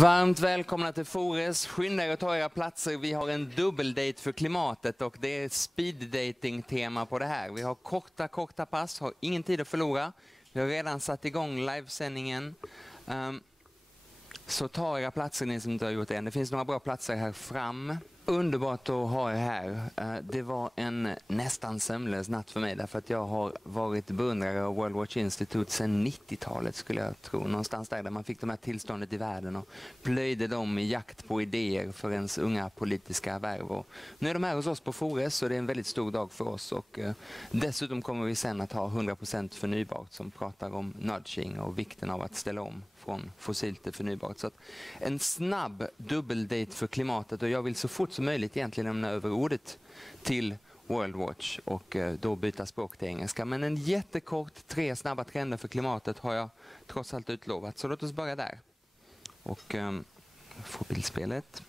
Varmt välkomna till Fores. Skynda er att ta era platser. Vi har en dubbeldejt för klimatet och det är speeddating-tema på det här. Vi har korta pass, har ingen tid att förlora. Vi har redan satt igång livesändningen. Så ta era platser ni som inte har gjort det än. Det finns några bra platser här fram. Underbart att ha er här. Det var en nästan sömnlös natt för mig därför att jag har varit beundrare av Worldwatch Institute sedan 90-talet skulle jag tro. Någonstans där man fick de här tillståndet i världen och plöjde dem i jakt på idéer för ens unga politiska värv. Och nu är de här hos oss på Fores så det är en väldigt stor dag för oss och dessutom kommer vi sen att ha 100% förnybart som pratar om nudging och vikten av att ställa om från fossilt till förnybart. Så att en snabb dubbeldejt för klimatet och jag vill så fort som möjligt egentligen lämna över ordet till Worldwatch och då byta språk till engelska. Men en jättekort 3 snabba trender för klimatet har jag trots allt utlovat. Så låt oss börja där. Och få bildspelet.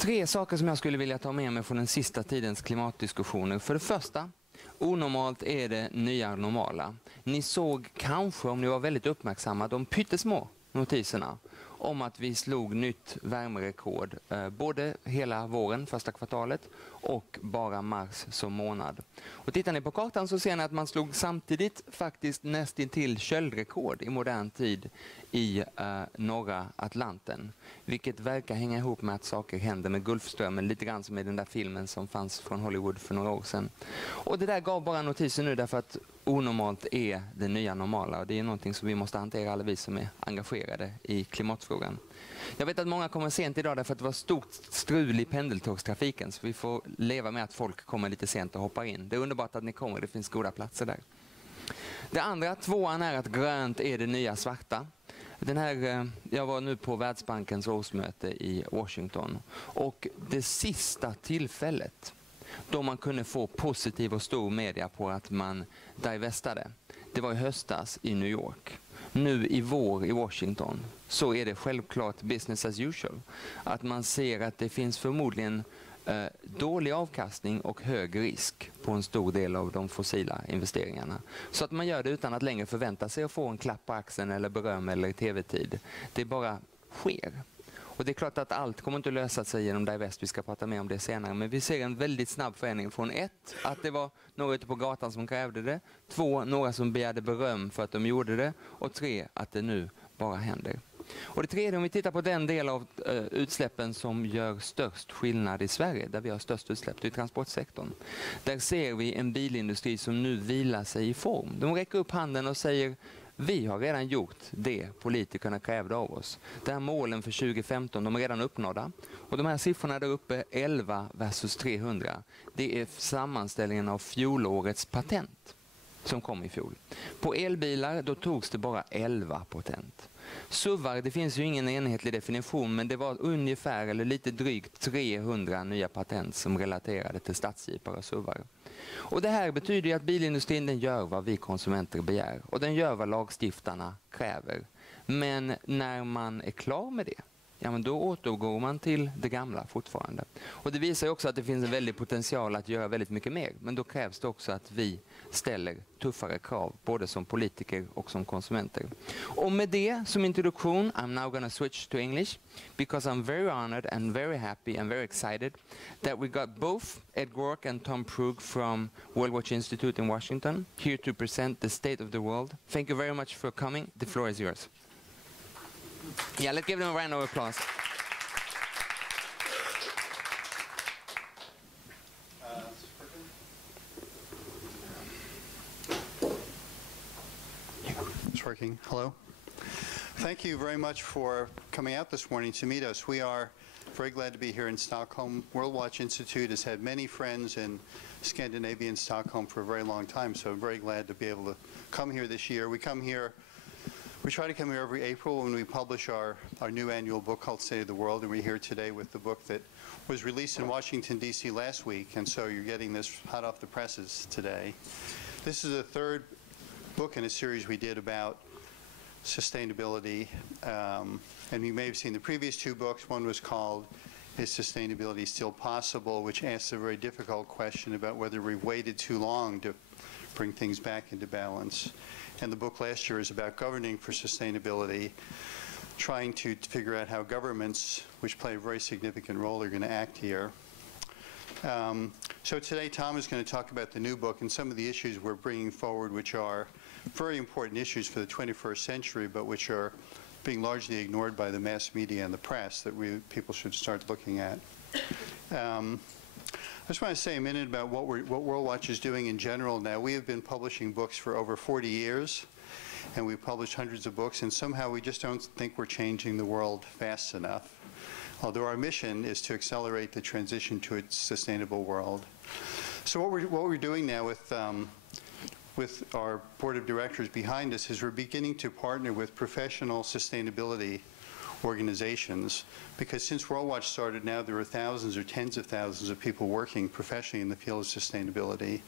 3 saker som jag skulle vilja ta med mig från den sista tidens klimatdiskussioner. För det första, onormalt är det nya normala. Ni såg kanske, om ni var väldigt uppmärksamma, de pyttesmå notiserna om att vi slog nytt värmerekord både hela våren, första kvartalet och bara mars som månad. Och tittar ni på kartan så ser ni att man slog samtidigt faktiskt nästintill köldrekord i modern tid i norra Atlanten. Vilket verkar hänga ihop med att saker händer med Gulfströmmen, lite grann som i den där filmen som fanns från Hollywood för några år sedan. Och det där gav bara notiser nu därför att onormalt är det nya normala och det är någonting som vi måste hantera alla vi som är engagerade i klimatfrågan. Jag vet att många kommer sent idag därför att det var stort strul i pendeltågstrafiken så vi får leva med att folk kommer lite sent och hoppar in. Det är underbart att ni kommer, det finns goda platser där. Det andra, 2:an är att grönt är det nya svarta. Jag var nu på Världsbankens årsmöte i Washington och det sista tillfället då man kunde få positiv och stor media på att man divestade. Det var i höstas i New York. Nu i vår i Washington så är det självklart business as usual. Att man ser att det finns förmodligen dålig avkastning och hög risk på en stor del av de fossila investeringarna. Så att man gör det utan att längre förvänta sig att få en klapp på axeln eller beröm eller tv-tid. Det bara sker. Och det är klart att allt kommer inte att lösa sig genom divest, vi ska prata mer om det senare. Men vi ser en väldigt snabb förändring från 1, att det var några ute på gatan som krävde det. 2, några som begärde beröm för att de gjorde det. Och 3, att det nu bara händer. Och det tredje, om vi tittar på den del av utsläppen som gör störst skillnad i Sverige, där vi har störst utsläpp, det är transportsektorn. Där ser vi en bilindustri som nu vilar sig i form. De räcker upp handen och säger: vi har redan gjort det politikerna krävde av oss. De här målen för 2015, de är redan uppnådda. Och de här siffrorna där uppe, 11 versus 300, det är sammanställningen av fjolårets patent som kom i fjol. På elbilar, då togs det bara 11 patent. SUVar, det finns ju ingen enhetlig definition, men det var ungefär eller lite drygt 300 nya patent som relaterade till stadsjeepar och SUVar. Och det här betyder ju att bilindustrin den gör vad vi konsumenter begär och den gör vad lagstiftarna kräver. Men när man är klar med det, ja men då återgår man till det gamla fortfarande. Och det visar ju också att det finns en väldig potential att göra väldigt mycket mer. Men då krävs det också att vi ställer tuffare krav, både som politiker och som konsumenter. Och med det som introduktion, I'm now going to switch to English because I'm very honored and very happy and very excited that we got both Ed Groark and Tom Prugh from Worldwatch Institute in Washington here to present the state of the world. Thank you very much for coming. The floor is yours. Yeah, let's give them a round of applause. It's working. Hello. Thank you very much for coming out this morning to meet us. We are very glad to be here in Stockholm. Worldwatch Institute has had many friends in Scandinavia and Stockholm for a very long time, so I'm very glad to be able to come here this year. We try to come here every April when we publish our new annual book called State of the World, and we're here today with the book that was released in Washington, D.C. last week, and so you're getting this hot off the presses today. This is the third book in a series we did about sustainability, and you may have seen the previous 2 books. One was called Is Sustainability Still Possible?, which asks a very difficult question about whether we've waited too long to bring things back into balance. And the book last year is about governing for sustainability, trying to figure out how governments, which play a very significant role, are going to act here. So today Tom is going to talk about the new book and some of the issues we're bringing forward, which are very important issues for the 21st century, but which are being largely ignored by the mass media and the press that people should start looking at. I just want to say a minute about what Worldwatch is doing in general now. We have been publishing books for over 40 years, and we've published hundreds of books, and somehow we just don't think we're changing the world fast enough. Although our mission is to accelerate the transition to a sustainable world. So what we're doing now with our board of directors behind us is we're beginning to partner with professional sustainability organizations, because since Worldwatch started now there are thousands or tens of thousands of people working professionally in the field of sustainability.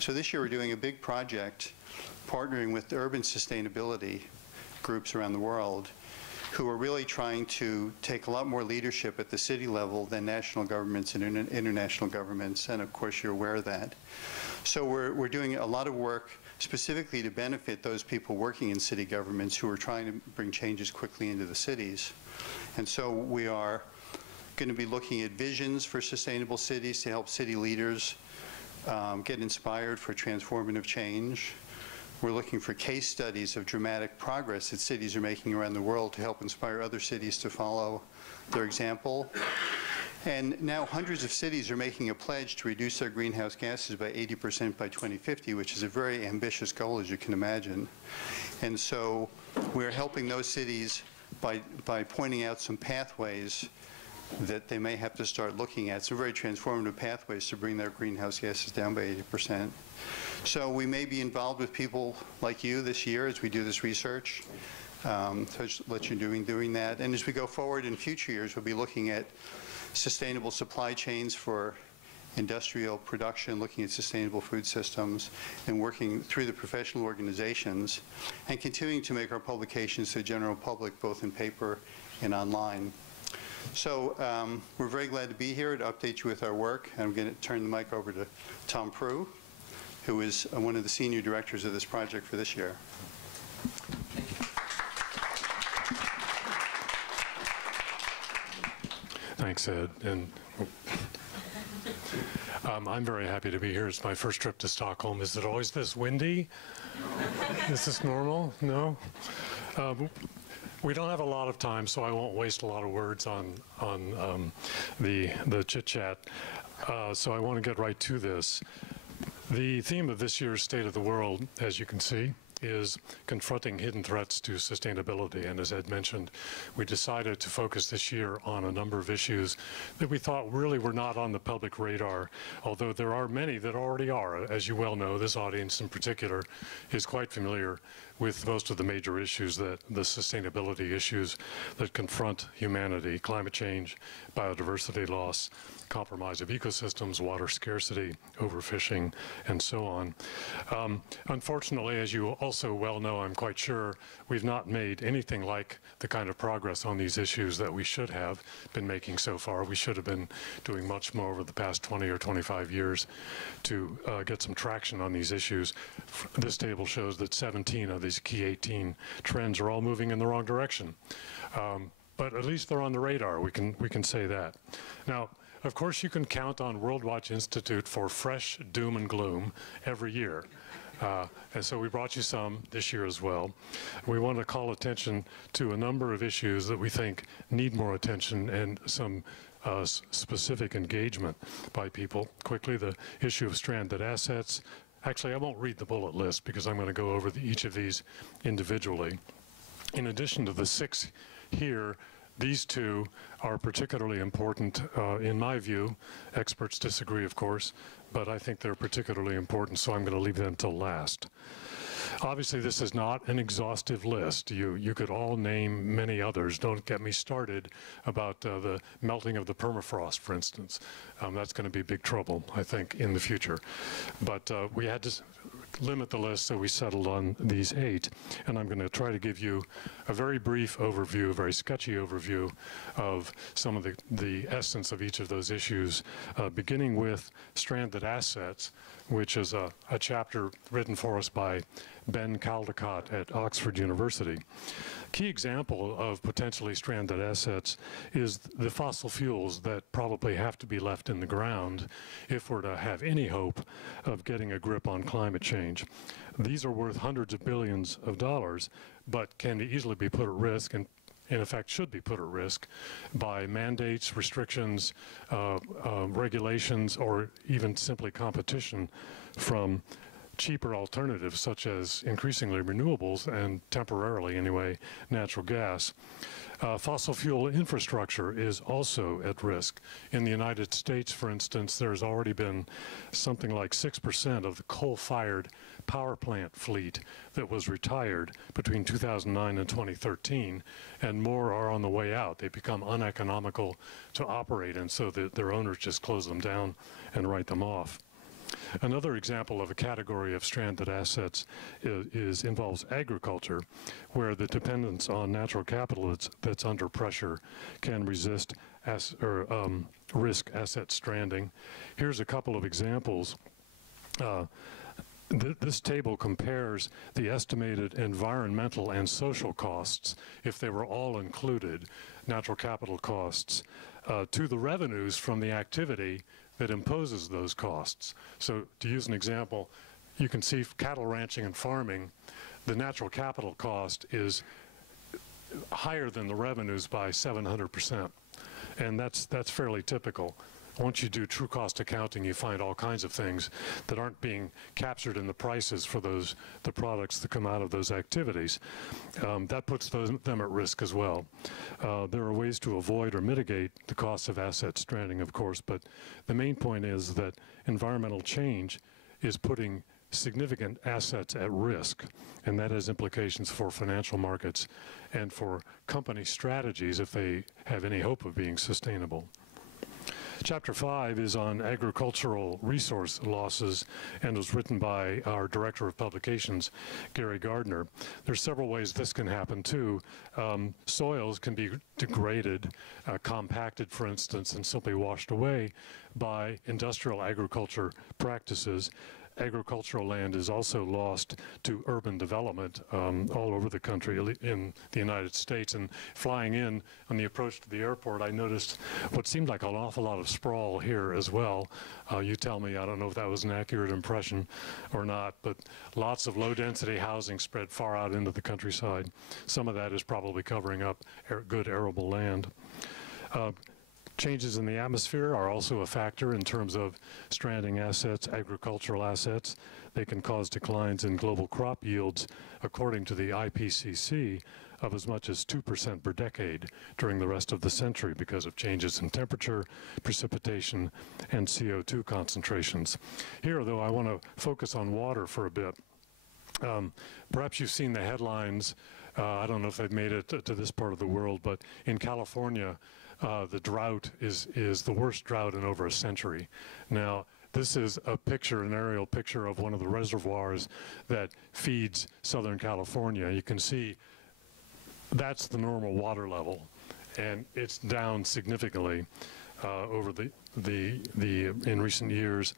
So this year we're doing a big project partnering with urban sustainability groups around the world who are really trying to take a lot more leadership at the city level than national governments and international governments, and of course you're aware of that. So we're doing a lot of work specifically to benefit those people working in city governments who are trying to bring changes quickly into the cities. And so we are going to be looking at visions for sustainable cities to help city leaders get inspired for transformative change. We're looking for case studies of dramatic progress that cities are making around the world to help inspire other cities to follow their example. And now hundreds of cities are making a pledge to reduce their greenhouse gases by 80% by 2050, which is a very ambitious goal, as you can imagine. And so we're helping those cities by pointing out some pathways that they may have to start looking at, some very transformative pathways to bring their greenhouse gases down by 80%. So we may be involved with people like you this year as we do this research, to let you doing that. And as we go forward in future years, we'll be looking at sustainable supply chains for industrial production, looking at sustainable food systems, and working through the professional organizations, and continuing to make our publications to the general public, both in paper and online. So we're very glad to be here to update you with our work. I'm going to turn the mic over to Tom Prugh, who is one of the senior directors of this project for this year. Thanks, Ed. And I'm very happy to be here. It's my first trip to Stockholm. Is it always this windy? Is this normal? No? We don't have a lot of time, so I won't waste a lot of words on the chit-chat. So I want to get right to this. The theme of this year's State of the World, as you can see, is confronting hidden threats to sustainability. And as Ed mentioned, we decided to focus this year on a number of issues that we thought really were not on the public radar, although there are many that already are. As you well know, this audience in particular is quite familiar with most of the major issues, that the sustainability issues that confront humanity: climate change, biodiversity loss, compromise of ecosystems, water scarcity, overfishing, and so on. Unfortunately, as you also well know, I'm quite sure, we've not made anything like the kind of progress on these issues that we should have been making so far. We should have been doing much more over the past 20 or 25 years to get some traction on these issues. This table shows that 17 of these key 18 trends are all moving in the wrong direction. But at least they're on the radar, we can say that. Now, of course, you can count on Worldwatch Institute for fresh doom and gloom every year. And so we brought you some this year as well. We want to call attention to a number of issues that we think need more attention and some specific engagement by people. Quickly, the issue of stranded assets. Actually, I won't read the bullet list because I'm going to go over each of these individually. In addition to the 6 here, these 2 are particularly important, in my view. Experts disagree, of course, but I think they're particularly important, so I'm going to leave them till last. Obviously, this is not an exhaustive list. You could all name many others. Don't get me started about the melting of the permafrost, for instance. That's going to be big trouble, I think, in the future. But we had to limit the list, so we settled on these 8. And I'm going to try to give you a very brief overview, a very sketchy overview of some of the essence of each of those issues, beginning with stranded assets, which is a chapter written for us by Ben Caldecott at Oxford University. Key example of potentially stranded assets is the fossil fuels that probably have to be left in the ground if we're to have any hope of getting a grip on climate change. These are worth hundreds of billions of dollars, but can easily be put at risk, and in effect should be put at risk by mandates, restrictions, regulations, or even simply competition from cheaper alternatives such as increasingly renewables and temporarily anyway natural gas. Fossil fuel infrastructure is also at risk. In the United States, for instance, there's already been something like 6% of the coal-fired power plant fleet that was retired between 2009 and 2013, and more are on the way out. They become uneconomical to operate, and so their owners just close them down and write them off. Another example of a category of stranded assets involves agriculture, where the dependence on natural capital that's under pressure can risk asset stranding. Here's a couple of examples. This table compares the estimated environmental and social costs, if they were all included, natural capital costs, to the revenues from the activity that imposes those costs. So to use an example, you can see cattle ranching and farming, the natural capital cost is higher than the revenues by 700%. And that's fairly typical. Once you do true cost accounting, you find all kinds of things that aren't being captured in the prices for the products that come out of those activities. That puts them at risk as well. There are ways to avoid or mitigate the costs of asset stranding, of course, but the main point is that environmental change is putting significant assets at risk, and that has implications for financial markets and for company strategies if they have any hope of being sustainable. Chapter 5 is on agricultural resource losses and was written by our Director of Publications, Gary Gardner. There's several ways this can happen too. Soils can be degraded, compacted for instance, and simply washed away by industrial agriculture practices. Agricultural land is also lost to urban development all over the country in the United States. And flying in on the approach to the airport, I noticed what seemed like an awful lot of sprawl here as well. You tell me, I don't know if that was an accurate impression or not, but lots of low-density housing spread far out into the countryside. Some of that is probably covering up good arable land. Changes in the atmosphere are also a factor in terms of stranding assets, agricultural assets. They can cause declines in global crop yields, according to the IPCC, of as much as 2% per decade during the rest of the century because of changes in temperature, precipitation, and CO2 concentrations. Here, though, I want to focus on water for a bit. Perhaps you've seen the headlines. I don't know if they've made it to this part of the world, but in California, the drought is the worst drought in over a century. Now, this is a picture, an aerial picture of one of the reservoirs that feeds Southern California. You can see that's the normal water level, and it's down significantly over in recent years.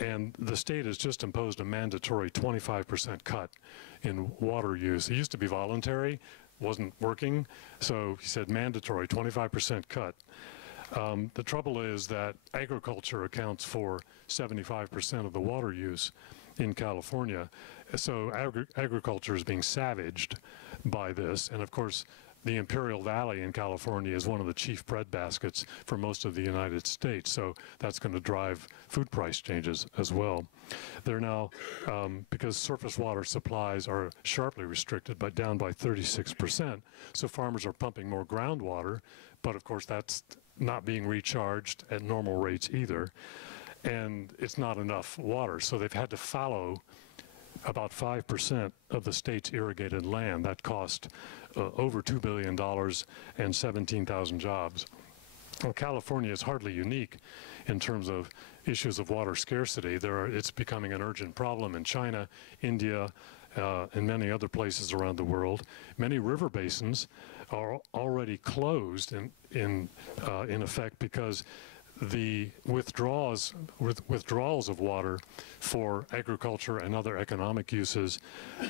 And the state has just imposed a mandatory 25% cut in water use. It used to be voluntary, wasn't working, so he said mandatory, 25% cut. The trouble is that agriculture accounts for 75% of the water use in California. So agriculture is being savaged by this, and of course the Imperial Valley in California is one of the chief breadbaskets for most of the United States, so that's going to drive food price changes as well. They're now, because surface water supplies are sharply restricted, but down by 36%, so farmers are pumping more groundwater, but of course that's not being recharged at normal rates either, and it's not enough water, so they've had to fallow about 5% of the state's irrigated land. That cost over $2 billion and 17,000 jobs. Well, California is hardly unique in terms of issues of water scarcity. It's becoming an urgent problem in China, India, and many other places around the world. Many river basins are already closed in effect because the withdrawals of water for agriculture and other economic uses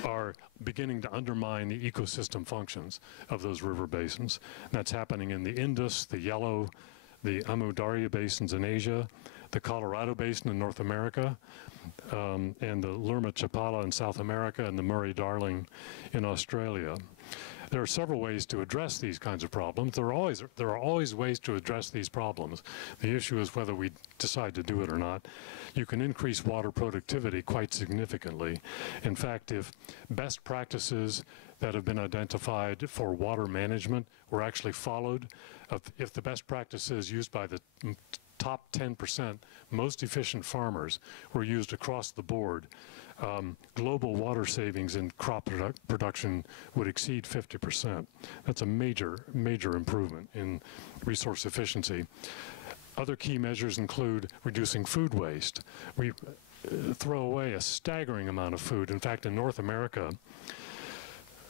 are beginning to undermine the ecosystem functions of those river basins. That's happening in the Indus, the Yellow, the Amu Darya basins in Asia, the Colorado Basin in North America, and the Lerma Chapala in South America, and the Murray-Darling in Australia. There are several ways to address these kinds of problems. There are always ways to address these problems. The issue is whether we decide to do it or not. You can increase water productivity quite significantly. In fact, if best practices that have been identified for water management were actually followed, if the best practices used by the top 10% most efficient farmers were used across the board, global water savings in crop production would exceed 50%. That's a major, major improvement in resource efficiency. Other key measures include reducing food waste. We throw away a staggering amount of food. In fact, in North America,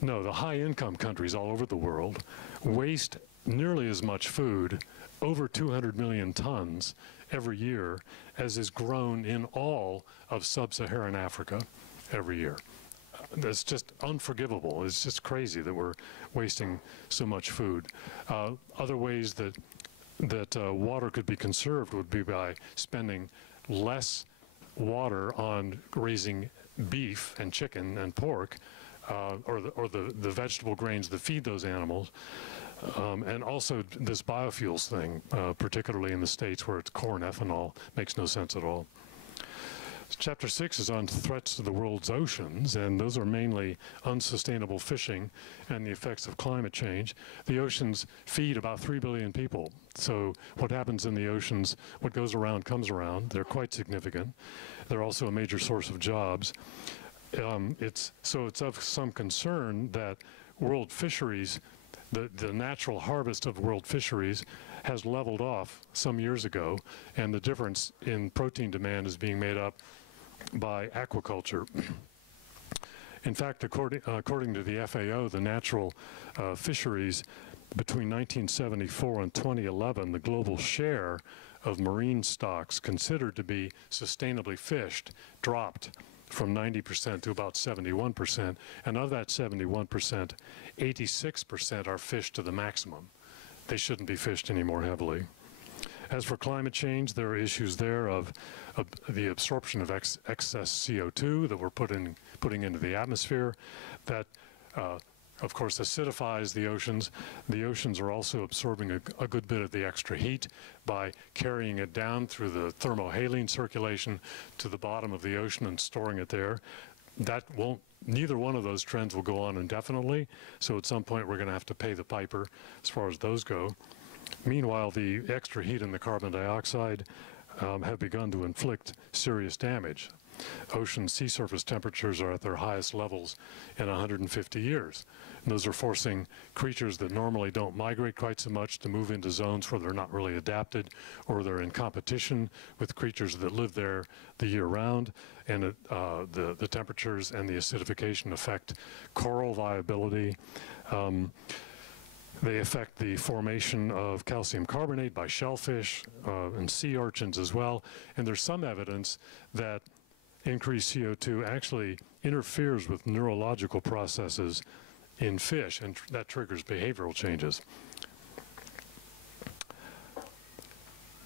no, the high-income countries all over the world waste nearly as much food, over 200 million tons every year, as is grown in all of sub-Saharan Africa every year. That's just unforgivable. It's just crazy that we're wasting so much food. Other ways that water could be conserved would be by spending less water on raising beef and chicken and pork, or the vegetable grains that feed those animals. And also this biofuels thing, particularly in the States where it's corn ethanol, makes no sense at all. Chapter 6 is on threats to the world's oceans, and those are mainly unsustainable fishing and the effects of climate change. The oceans feed about 3 billion people. So what happens in the oceans, what goes around comes around. They're quite significant. They're also a major source of jobs. It's of some concern that world fisheries, the natural harvest of world fisheries has leveled off some years ago, and the difference in protein demand is being made up by aquaculture. In fact, according to the FAO, the natural fisheries between 1974 and 2011, the global share of marine stocks considered to be sustainably fished dropped from 90% to about 71%, and of that 71%, 86% are fished to the maximum. They shouldn't be fished any more heavily. As for climate change, there are issues there of the absorption of excess CO2 that we're putting into the atmosphere that, of course, acidifies the oceans. The oceans are also absorbing a good bit of the extra heat by carrying it down through the thermohaline circulation to the bottom of the ocean and storing it there. Neither one of those trends will go on indefinitely, so at some point we're going to have to pay the piper as far as those go. Meanwhile, the extra heat and the carbon dioxide have begun to inflict serious damage. Ocean sea surface temperatures are at their highest levels in 150 years. And those are forcing creatures that normally don't migrate quite so much to move into zones where they're not really adapted, or they're in competition with creatures that live there the year round. And the temperatures and the acidification affect coral viability. They affect the formation of calcium carbonate by shellfish and sea urchins as well. And there's some evidence that increased CO2 actually interferes with neurological processes in fish, and that triggers behavioral changes.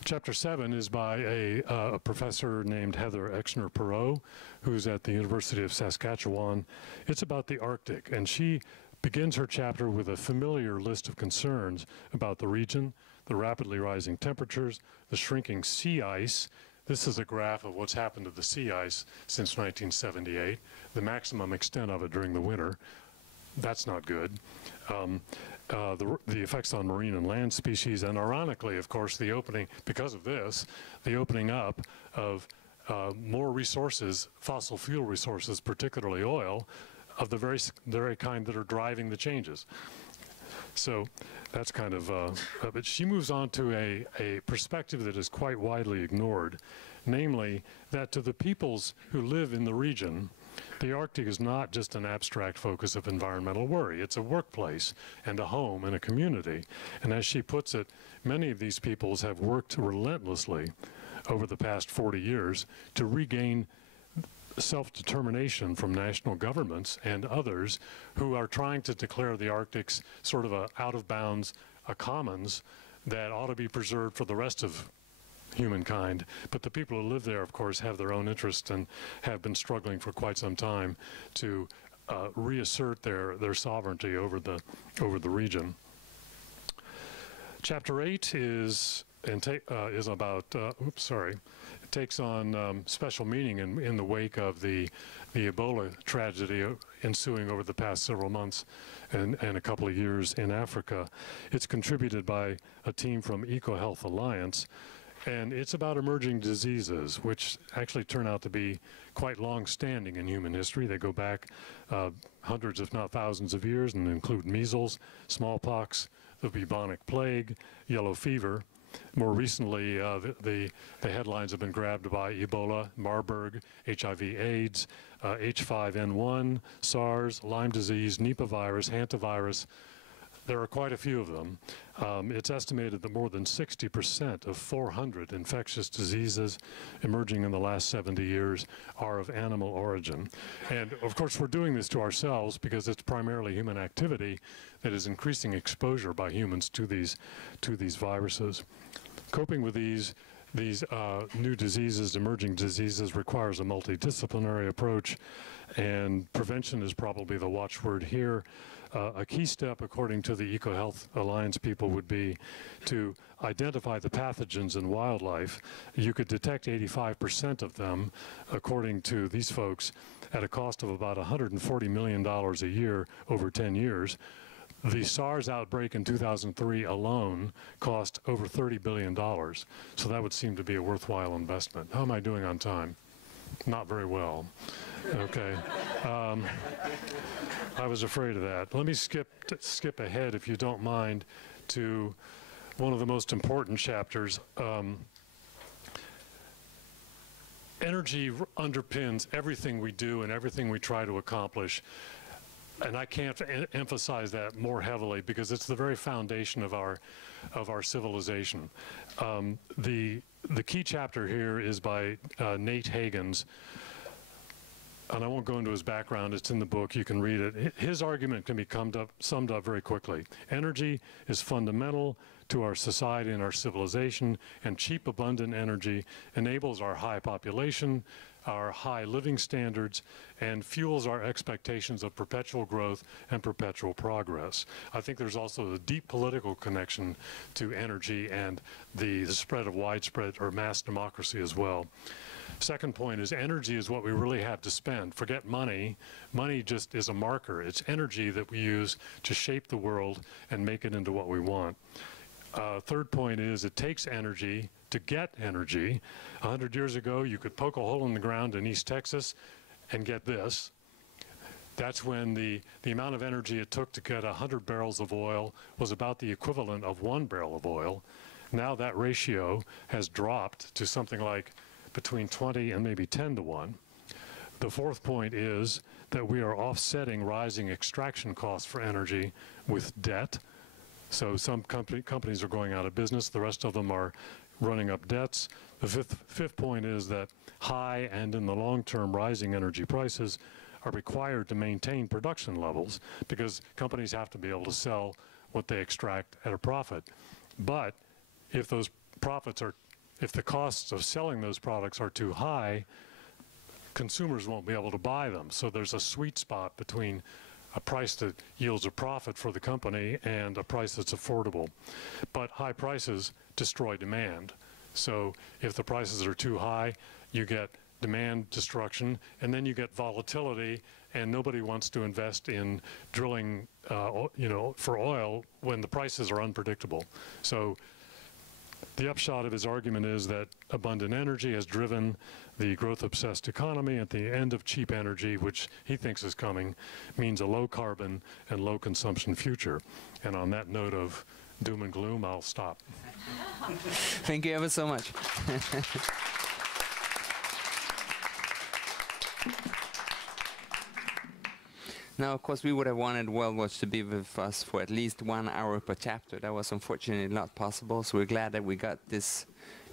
Chapter 7 is by a professor named Heather Exner-Perot, who's at the University of Saskatchewan. It's about the Arctic, and she begins her chapter with a familiar list of concerns about the region, the rapidly rising temperatures, the shrinking sea ice. This is a graph of what's happened to the sea ice since 1978, the maximum extent of it during the winter. That's not good. The effects on marine and land species, and ironically, of course, because of this, the opening up of more resources, fossil fuel resources, particularly oil, of the very kind that are driving the changes. So that's kind of, but she moves on to a perspective that is quite widely ignored, namely that to the peoples who live in the region, The Arctic is not just an abstract focus of environmental worry. It's a workplace and a home and a community. And as she puts it, many of these peoples have worked relentlessly over the past 40 years to regain self-determination from national governments and others who are trying to declare the Arctic's sort of a out-of-bounds, a commons that ought to be preserved for the rest of humankind. But the people who live there, of course, have their own interests and have been struggling for quite some time to reassert their sovereignty over the region. Chapter 8 is about, it takes on special meaning in the wake of the Ebola tragedy ensuing over the past several months and a couple of years in Africa. It's contributed by a team from EcoHealth Alliance, and it's about emerging diseases, which actually turn out to be quite long-standing in human history. They go back hundreds, if not thousands of years, and include measles, smallpox, the bubonic plague, yellow fever. More recently, the headlines have been grabbed by Ebola, Marburg, HIV/AIDS, H5N1, SARS, Lyme disease, Nipah virus, hantavirus. There are quite a few of them. It's estimated that more than 60% of 400 infectious diseases emerging in the last 70 years are of animal origin. And of course, we're doing this to ourselves because it's primarily human activity that is increasing exposure by humans to these viruses. Coping with these new diseases, emerging diseases, requires a multidisciplinary approach, and prevention is probably the watchword here. A key step, according to the EcoHealth Alliance people, would be to identify the pathogens in wildlife. You could detect 85% of them, according to these folks, at a cost of about $140 million a year over 10 years. The SARS outbreak in 2003 alone cost over $30 billion. So that would seem to be a worthwhile investment. How am I doing on time? Not very well. Okay. I was afraid of that. Let me skip ahead, if you don't mind, to one of the most important chapters. Energy underpins everything we do and everything we try to accomplish. And I can't emphasize that more heavily because it's the very foundation of our civilization. The key chapter here is by Nate Hagens, and I won't go into his background. It's in the book. You can read it. His argument can be summed up very quickly. Energy is fundamental to our society and our civilization, and cheap, abundant energy enables our high population, our high living standards, and fuels our expectations of perpetual growth and perpetual progress. I think there's also a deep political connection to energy and the spread of widespread or mass democracy as well. Second point is energy is what we really have to spend. Forget money. Money just is a marker. It's energy that we use to shape the world and make it into what we want. Third point is it takes energy to get energy. 100 years ago, you could poke a hole in the ground in East Texas and get this. That's when the amount of energy it took to get 100 barrels of oil was about the equivalent of 1 barrel of oil. Now that ratio has dropped to something like between 20 and maybe 10 to 1. The fourth point is that we are offsetting rising extraction costs for energy with debt. So some companies are going out of business. The rest of them are running up debts. The fifth point is that high and in the long term rising energy prices are required to maintain production levels because companies have to be able to sell what they extract at a profit. But if those profits are, if the costs of selling those products are too high, consumers won't be able to buy them. So there's a sweet spot between a price that yields a profit for the company and a price that's affordable. But high prices destroy demand. So if the prices are too high, you get demand destruction, and then you get volatility, and nobody wants to invest in drilling for oil when the prices are unpredictable. So the upshot of his argument is that abundant energy has driven the growth-obsessed economy. At the end of cheap energy, which he thinks is coming, means a low-carbon and low-consumption future. And on that note of doom and gloom, I'll stop. Thank you ever so much. Now, of course, we would have wanted Worldwatch to be with us for at least 1 hour per chapter. That was unfortunately not possible, so we're glad that we got this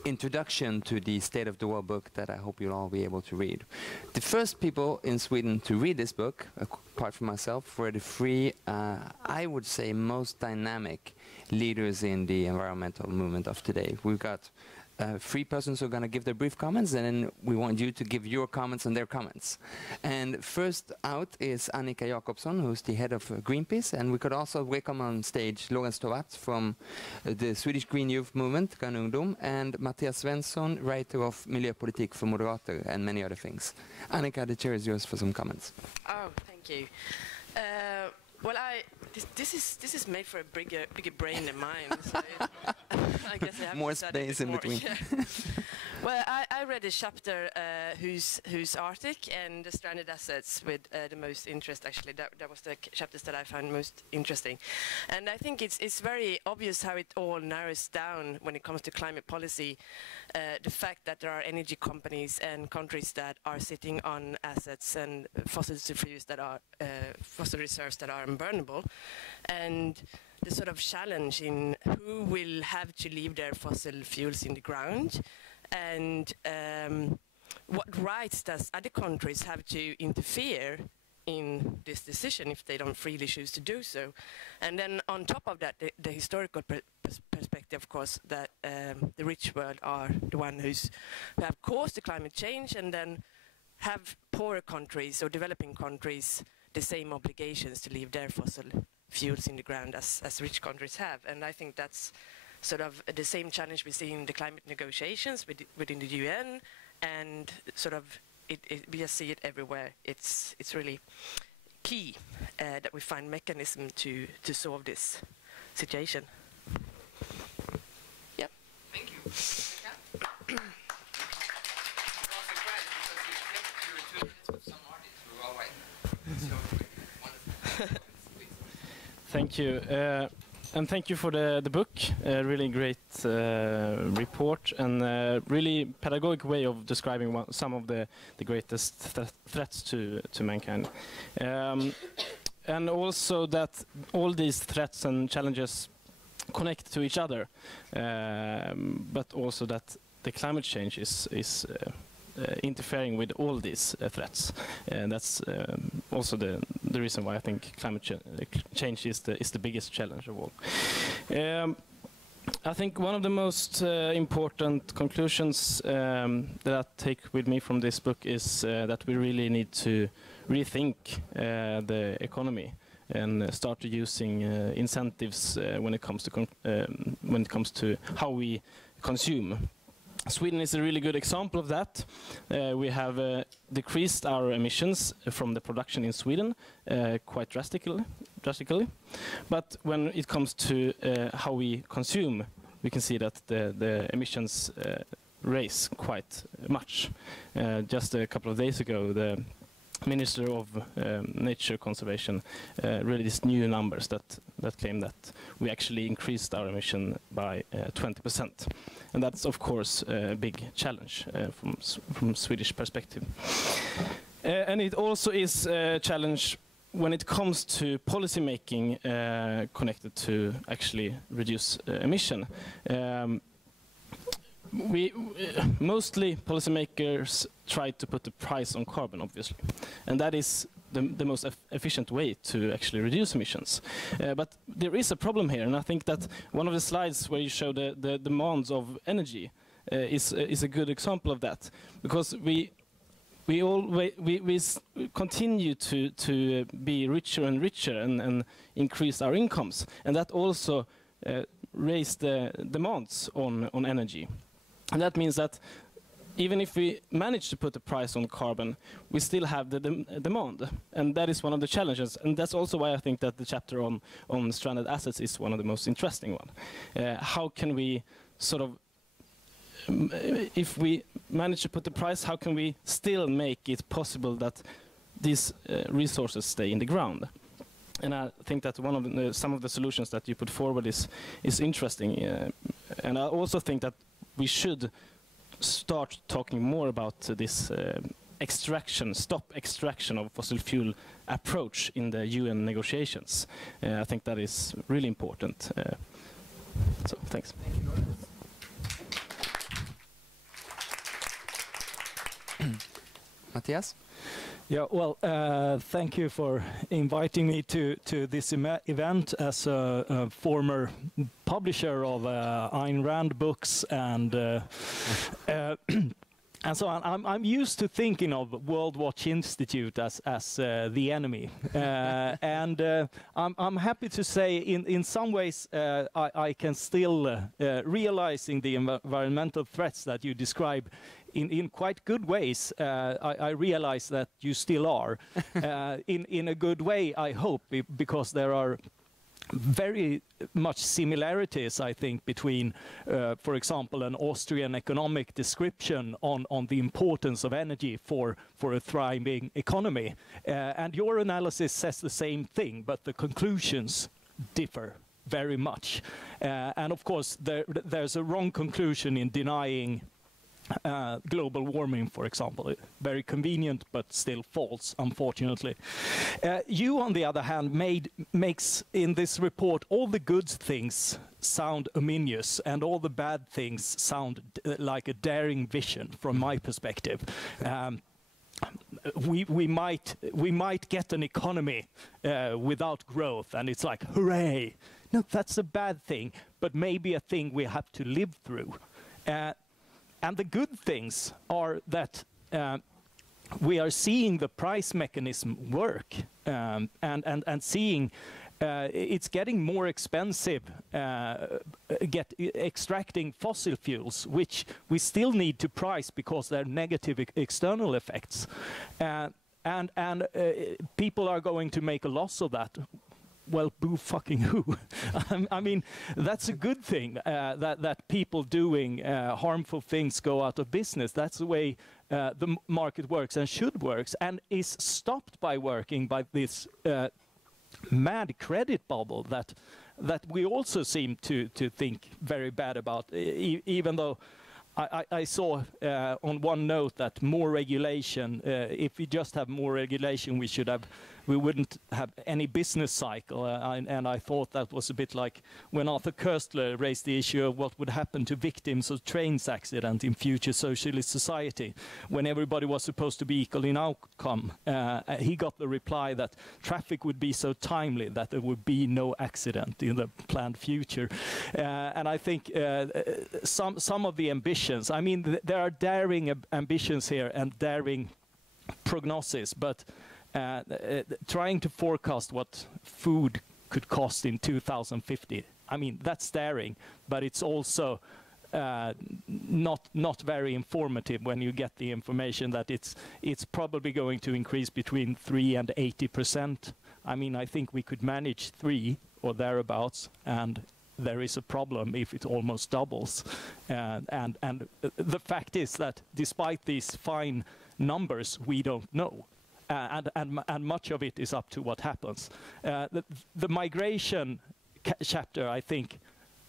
introduction to the State of the World book that I hope you'll all be able to read. The first people in Sweden to read this book, apart from myself, were the three, I would say, most dynamic leaders in the environmental movement of today. We've got 3 persons who are going to give their brief comments, and then we want you to give your comments on their comments. And first out is Annika Jacobsson, who's the head of Greenpeace, and we could also welcome on stage Lorentz Tovatt from the Swedish Green Youth Movement, Ungdom, and Mattias Svensson, writer of Miljöpolitik för Moderater, and many other things. Annika, the chair is yours for some comments. Oh, thank you. Well, this is made for a bigger brain than mine. So I guess I have more to study space in more. between. Yeah. Well, I read a chapter whose Arctic and the stranded assets with the most interest. Actually, that was the chapters that I found most interesting, and I think it's very obvious how it all narrows down when it comes to climate policy. The fact that there are energy companies and countries that are sitting on assets and fossil reserves that are unburnable, and the sort of challenge in who will have to leave their fossil fuels in the ground, and what rights does other countries have to interfere in this decision if they don't freely choose to do so. And then on top of that, the historical perspective, of course, that the rich world are the ones who have caused the climate change, and then have poorer countries or developing countries the same obligations to leave their fossil fuels in the ground as rich countries have. And I think that's sort of the same challenge we see in the climate negotiations within the UN, and sort of we just see it everywhere. It's really key that we find mechanism to solve this situation. Yeah. Thank you. Thank you, and thank you for the book. Really great report, and really pedagogic way of describing some of the greatest threats to mankind. And also that all these threats and challenges connect to each other, but also that the climate change is interfering with all these threats, and that's also the reason why I think climate change is the biggest challenge of all. I think one of the most important conclusions that I take with me from this book is that we really need to rethink the economy and start using incentives when it comes to how we consume. Sweden is a really good example of that. We have decreased our emissions from the production in Sweden quite drastically. But when it comes to how we consume, we can see that the emissions raise quite much. Just a couple of days ago, the Minister of Nature Conservation released new numbers that claim that we actually increased our emission by 20%. And that's, of course, a big challenge from Swedish perspective. And it also is a challenge when it comes to policy making connected to actually reduce emission. Mostly policymakers try to put the price on carbon, obviously, and that is the most efficient way to actually reduce emissions. But there is a problem here, and I think that one of the slides where you show the demands of energy is a good example of that, because we continue to be richer and richer and increase our incomes, and that also raise the demands on energy. And that means that even if we manage to put a price on carbon, we still have the demand. And that is one of the challenges. And that's also why I think that the chapter on stranded assets is one of the most interesting one. How can we sort of, if we manage to put the price, how can we still make it possible that these resources stay in the ground? And I think that some of the solutions that you put forward is interesting. And I also think that we should start talking more about this stop extraction of fossil fuel approach in the UN negotiations. I think that is really important. So thanks. Mattias? Yeah, well, thank you for inviting me to this event as a former publisher of Ayn Rand books and and so on. I'm used to thinking of Worldwatch Institute as the enemy, and I'm happy to say in some ways I can still realizing the environmental threats that you describe in quite good ways. I realize that you still are in a good way, I hope, because there are very much similarities, I think, between, for example, an Austrian economic description on the importance of energy for a thriving economy. And your analysis says the same thing, but the conclusions differ very much. And of course, there's a wrong conclusion in denying global warming, for example. Very convenient, but still false, unfortunately. You, on the other hand, makes in this report all the good things sound ominous and all the bad things sound like a daring vision, from my perspective. We might get an economy without growth, and it's like, hooray! No, that's a bad thing, but maybe a thing we have to live through. And the good things are that we are seeing the price mechanism work, and seeing it's getting more expensive extracting fossil fuels, which we still need to price because they're negative external effects. And people are going to make a loss of that. Well, boo fucking who? I mean, that's a good thing, that people doing harmful things go out of business. That's the way the market works and should work, and is stopped by working by this mad credit bubble that we also seem to think very bad about, even though I saw on one note that more regulation, if we just have more regulation, we wouldn't have any business cycle. And I thought that was a bit like when Arthur Koestler raised the issue of what would happen to victims of trains accident in future socialist society. When everybody was supposed to be equal in outcome, he got the reply that traffic would be so timely that there would be no accident in the planned future. And I think some of the ambitions, I mean, there are daring ambitions here and daring prognosis, but trying to forecast what food could cost in 2050, I mean, that's daring, but it's also not very informative when you get the information that it's probably going to increase between 3% and 80%. I mean, I think we could manage 3 or thereabouts, and there is a problem if it almost doubles. And the fact is that despite these fine numbers, we don't know. And much of it is up to what happens. The migration chapter, I think,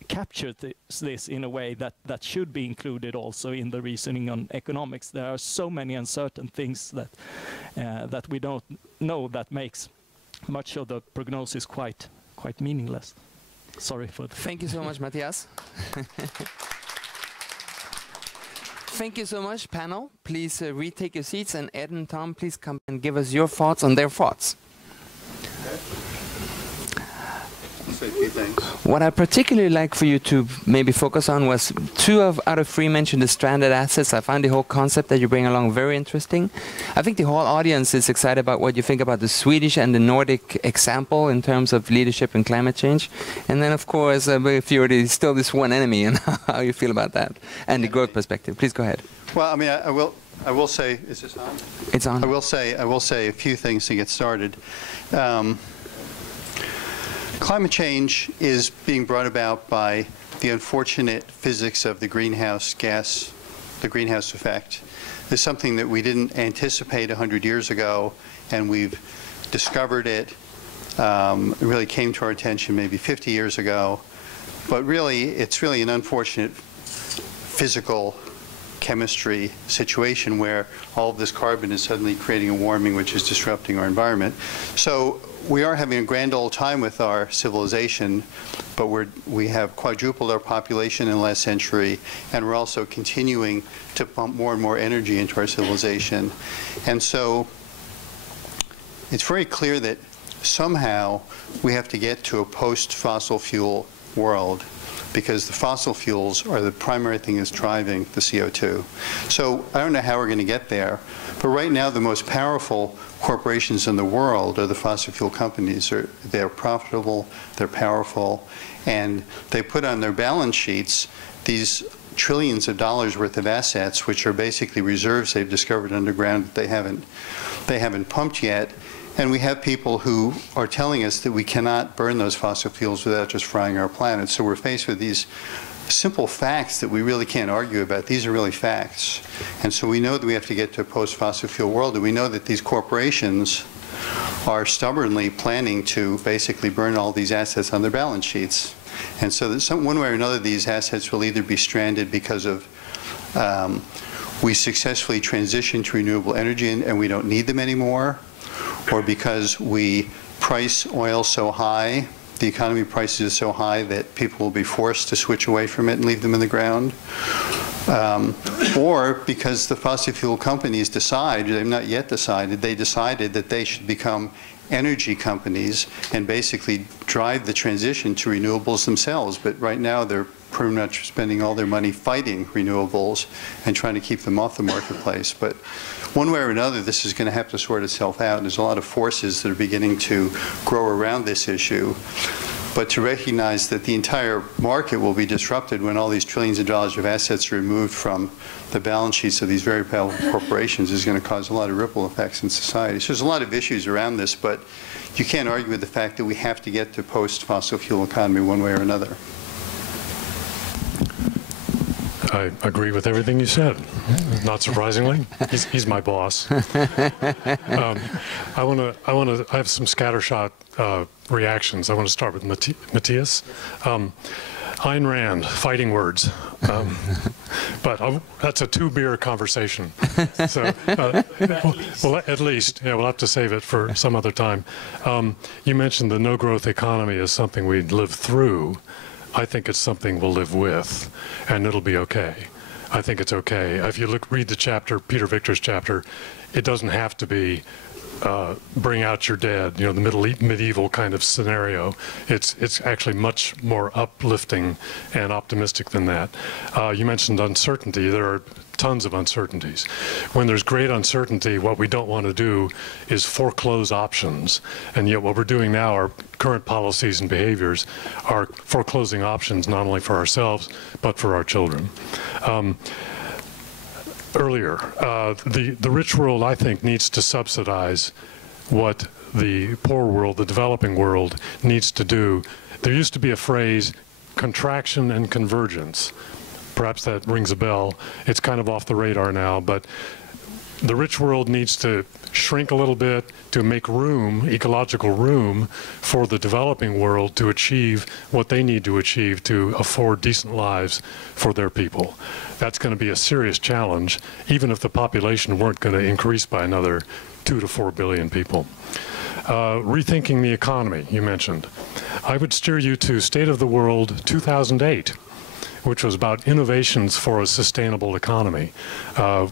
captured this in a way that should be included also in the reasoning on economics. There are so many uncertain things that we don't know that makes much of the prognosis quite meaningless. Sorry for that. Thank you so much, Mattias. Thank you so much, panel. Please retake your seats, and Ed and Tom, please come and give us your thoughts on their thoughts. Say a few things. What I particularly like for you to maybe focus on was 2 out of 3 mentioned the stranded assets. I find the whole concept that you bring along very interesting. I think the whole audience is excited about what you think about the Swedish and the Nordic example in terms of leadership and climate change. And then, of course, if you're still this one enemy, and how you feel about that, and the growth perspective. Please go ahead. Well, I mean, I will say, is this on? It's on. I will say a few things to get started. Climate change is being brought about by the unfortunate physics of the greenhouse gas, the greenhouse effect. It's something that we didn't anticipate 100 years ago, and we've discovered it. It really came to our attention maybe 50 years ago. But really, it's really an unfortunate physical chemistry situation where all of this carbon is suddenly creating a warming which is disrupting our environment. So we are having a grand old time with our civilization, but we have quadrupled our population in the last century, and we're also continuing to pump more and more energy into our civilization. And so it's very clear that somehow we have to get to a post-fossil fuel world, because the fossil fuels are the primary thing that's driving the CO2. So I don't know how we're going to get there, but right now the most powerful corporations in the world are the fossil fuel companies. They're profitable, they're powerful, and they put on their balance sheets these trillions of dollars worth of assets, which are basically reserves they've discovered underground that they haven't pumped yet. And we have people who are telling us that we cannot burn those fossil fuels without just frying our planet. So we're faced with these simple facts that we really can't argue about. These are really facts. And so we know that we have to get to a post-fossil fuel world, and we know that these corporations are stubbornly planning to basically burn all these assets on their balance sheets. And so that one way or another, these assets will either be stranded because of we successfully transitioned to renewable energy and we don't need them anymore, or because we price oil so high, the economy prices it so high that people will be forced to switch away from it and leave them in the ground, or because the fossil fuel companies decide, they've not yet decided, they decided that they should become energy companies and basically drive the transition to renewables themselves. But right now they're pretty much spending all their money fighting renewables and trying to keep them off the marketplace. But one way or another, this is going to have to sort itself out. And there's a lot of forces that are beginning to grow around this issue. But to recognize that the entire market will be disrupted when all these trillions of dollars of assets are removed from the balance sheets of these very powerful corporations is going to cause a lot of ripple effects in society. So there's a lot of issues around this, but you can't argue with the fact that we have to get to post-fossil fuel economy one way or another. I agree with everything you said. Not surprisingly, he's my boss. I have some scattershot reactions. I want to start with Matthias. Ayn Rand, fighting words. But that's a two-beer conversation. So, well, at least, yeah, we'll have to save it for some other time. You mentioned the no-growth economy as something we'd live through. I think it's something we'll live with, and it'll be okay. I think it's okay. If you read the chapter, Peter Victor's chapter, it doesn't have to be bring out your dead, you know, the medieval kind of scenario. It's actually much more uplifting and optimistic than that. You mentioned uncertainty. There are tons of uncertainties. When there's great uncertainty, what we don't want to do is foreclose options. And yet what we're doing now, our current policies and behaviors, are foreclosing options not only for ourselves, but for our children. Earlier, the rich world, I think, needs to subsidize what the poor world, the developing world, needs to do. There used to be a phrase, contraction and convergence. Perhaps that rings a bell. It's kind of off the radar now, but the rich world needs to shrink a little bit to make room, ecological room, for the developing world to achieve what they need to achieve to afford decent lives for their people. That's going to be a serious challenge, even if the population weren't going to increase by another 2 to 4 billion people. Rethinking the economy, you mentioned. I would steer you to State of the World 2008. Which was about innovations for a sustainable economy.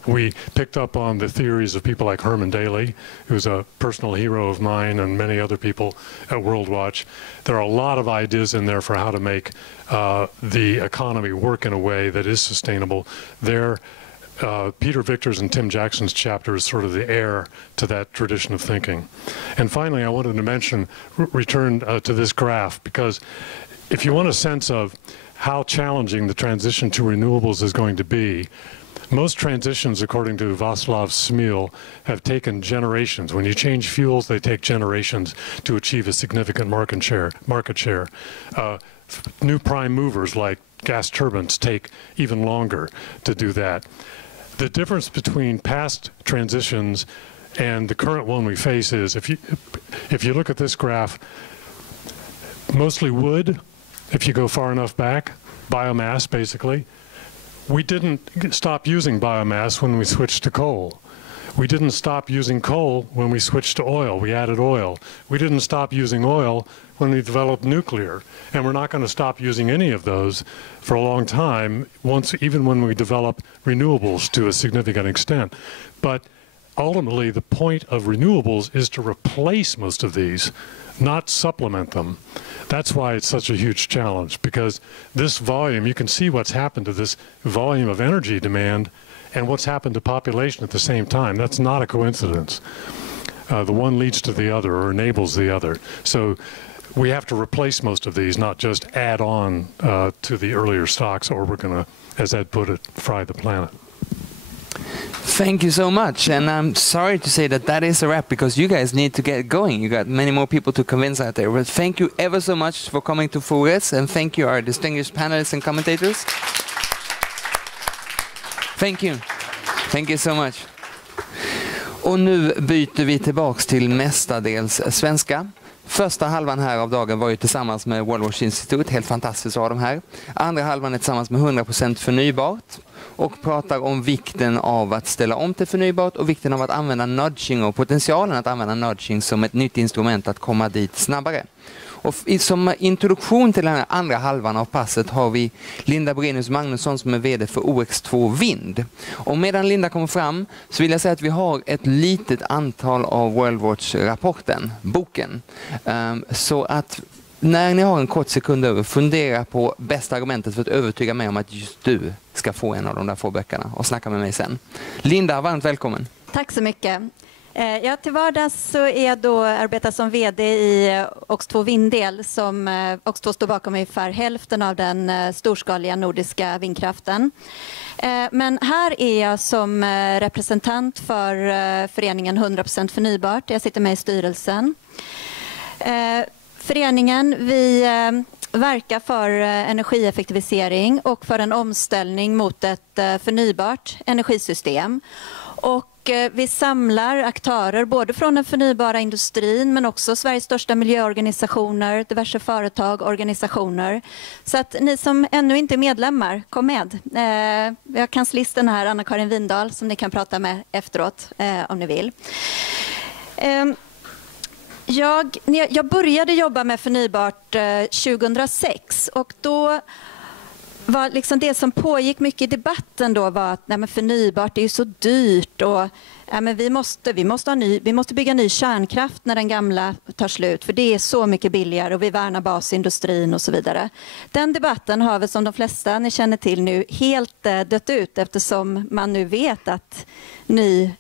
We picked up on the theories of people like Herman Daly, who's a personal hero of mine, and many other people at Worldwatch. There are a lot of ideas in there for how to make the economy work in a way that is sustainable. Peter Victor's and Tim Jackson's chapter is sort of the heir to that tradition of thinking. And finally, I wanted to mention, return to this graph, because if you want a sense of how challenging the transition to renewables is going to be, most transitions, according to Václav Smil, have taken generations. When you change fuels, they take generations to achieve a significant market share. New prime movers like gas turbines take even longer to do that. The difference between past transitions and the current one we face is, if you look at this graph, mostly wood. If you go far enough back, biomass basically, We didn't stop using biomass when we switched to coal. We didn't stop using coal when we switched to oil. We added oil. We didn't stop using oil when we developed nuclear. And we're not going to stop using any of those for a long time, even when we develop renewables to a significant extent. But ultimately, the point of renewables is to replace most of these, not supplement them. That's why it's such a huge challenge, because this volume, you can see what's happened to this volume of energy demand and what's happened to population at the same time. That's not a coincidence. The one leads to the other or enables the other. So we have to replace most of these, not just add on to the earlier stocks, or we're going to, as Ed put it, fry the planet. Thank you so much, and I'm sorry to say that is a wrap, because you guys need to get going. You got many more people to convince out there. But thank you ever so much for coming to Fores, and thank you our distinguished panelists and commentators. Thank you. Thank you so much. Och nu byter vi tillbaks till mestadels svenska. Första halvan här av dagen var ju tillsammans med Worldwatch Institute, helt fantastiskt att ha dem här. Andra halvan är tillsammans med 100% förnybart och pratar om vikten av att ställa om till förnybart och vikten av att använda nudging och potentialen att använda nudging som ett nytt instrument att komma dit snabbare. Och som introduktion till den här andra halvan av passet har vi Linda Borenius Magnusson som är vd för OX2 Vind. Och medan Linda kommer fram så vill jag säga att vi har ett litet antal av Worldwatch-rapporten, boken. Så att när ni har en kort sekund över, fundera på bästa argumentet för att övertyga mig om att just du ska få en av de där få böckerna och snacka med mig sen. Linda, varmt välkommen. Tack så mycket. Ja, till vardags så är jag då arbetar som vd i OX2 Vinddel som OX2 står bakom ungefär hälften av den storskaliga nordiska vindkraften. Men här är jag som representant för föreningen 100% förnybart. Jag sitter med i styrelsen. Föreningen, vi verkar för energieffektivisering och för en omställning mot ett förnybart energisystem. Och vi samlar aktörer både från den förnybara industrin men också Sveriges största miljöorganisationer, diverse företag, organisationer. Så att ni som ännu inte är medlemmar, kom med. Vi har kanslisten här, Anna-Karin Windahl, som ni kan prata med efteråt om ni vill. Jag började jobba med förnybart 2006 och då var liksom det som pågick mycket i debatten då var att förnybart är ju så dyrt och vi måste bygga ny kärnkraft när den gamla tar slut för det är så mycket billigare och vi värnar basindustrin och så vidare. Den debatten har väl som de flesta ni känner till nu helt dött ut eftersom man nu vet att ny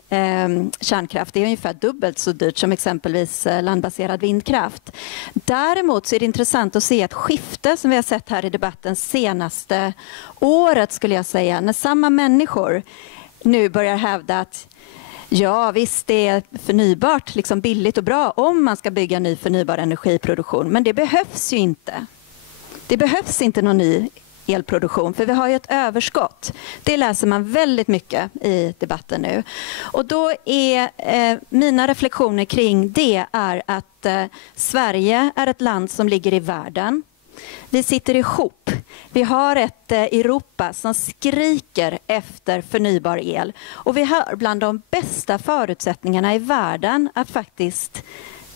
kärnkraft är ungefär dubbelt så dyrt som exempelvis landbaserad vindkraft. Däremot så är det intressant att se ett skifte som vi har sett här i debatten senaste året skulle jag säga, när samma människor nu börjar hävda att ja visst det är förnybart, liksom billigt och bra om man ska bygga ny förnybar energiproduktion, men det behövs ju inte. Det behövs inte någon ny elproduktion för vi har ju ett överskott. Det läser man väldigt mycket i debatten nu. Och då är mina reflektioner kring det är att Sverige är ett land som ligger i världen. Vi sitter ihop. Vi har ett Europa som skriker efter förnybar el. Och vi har bland de bästa förutsättningarna i världen att faktiskt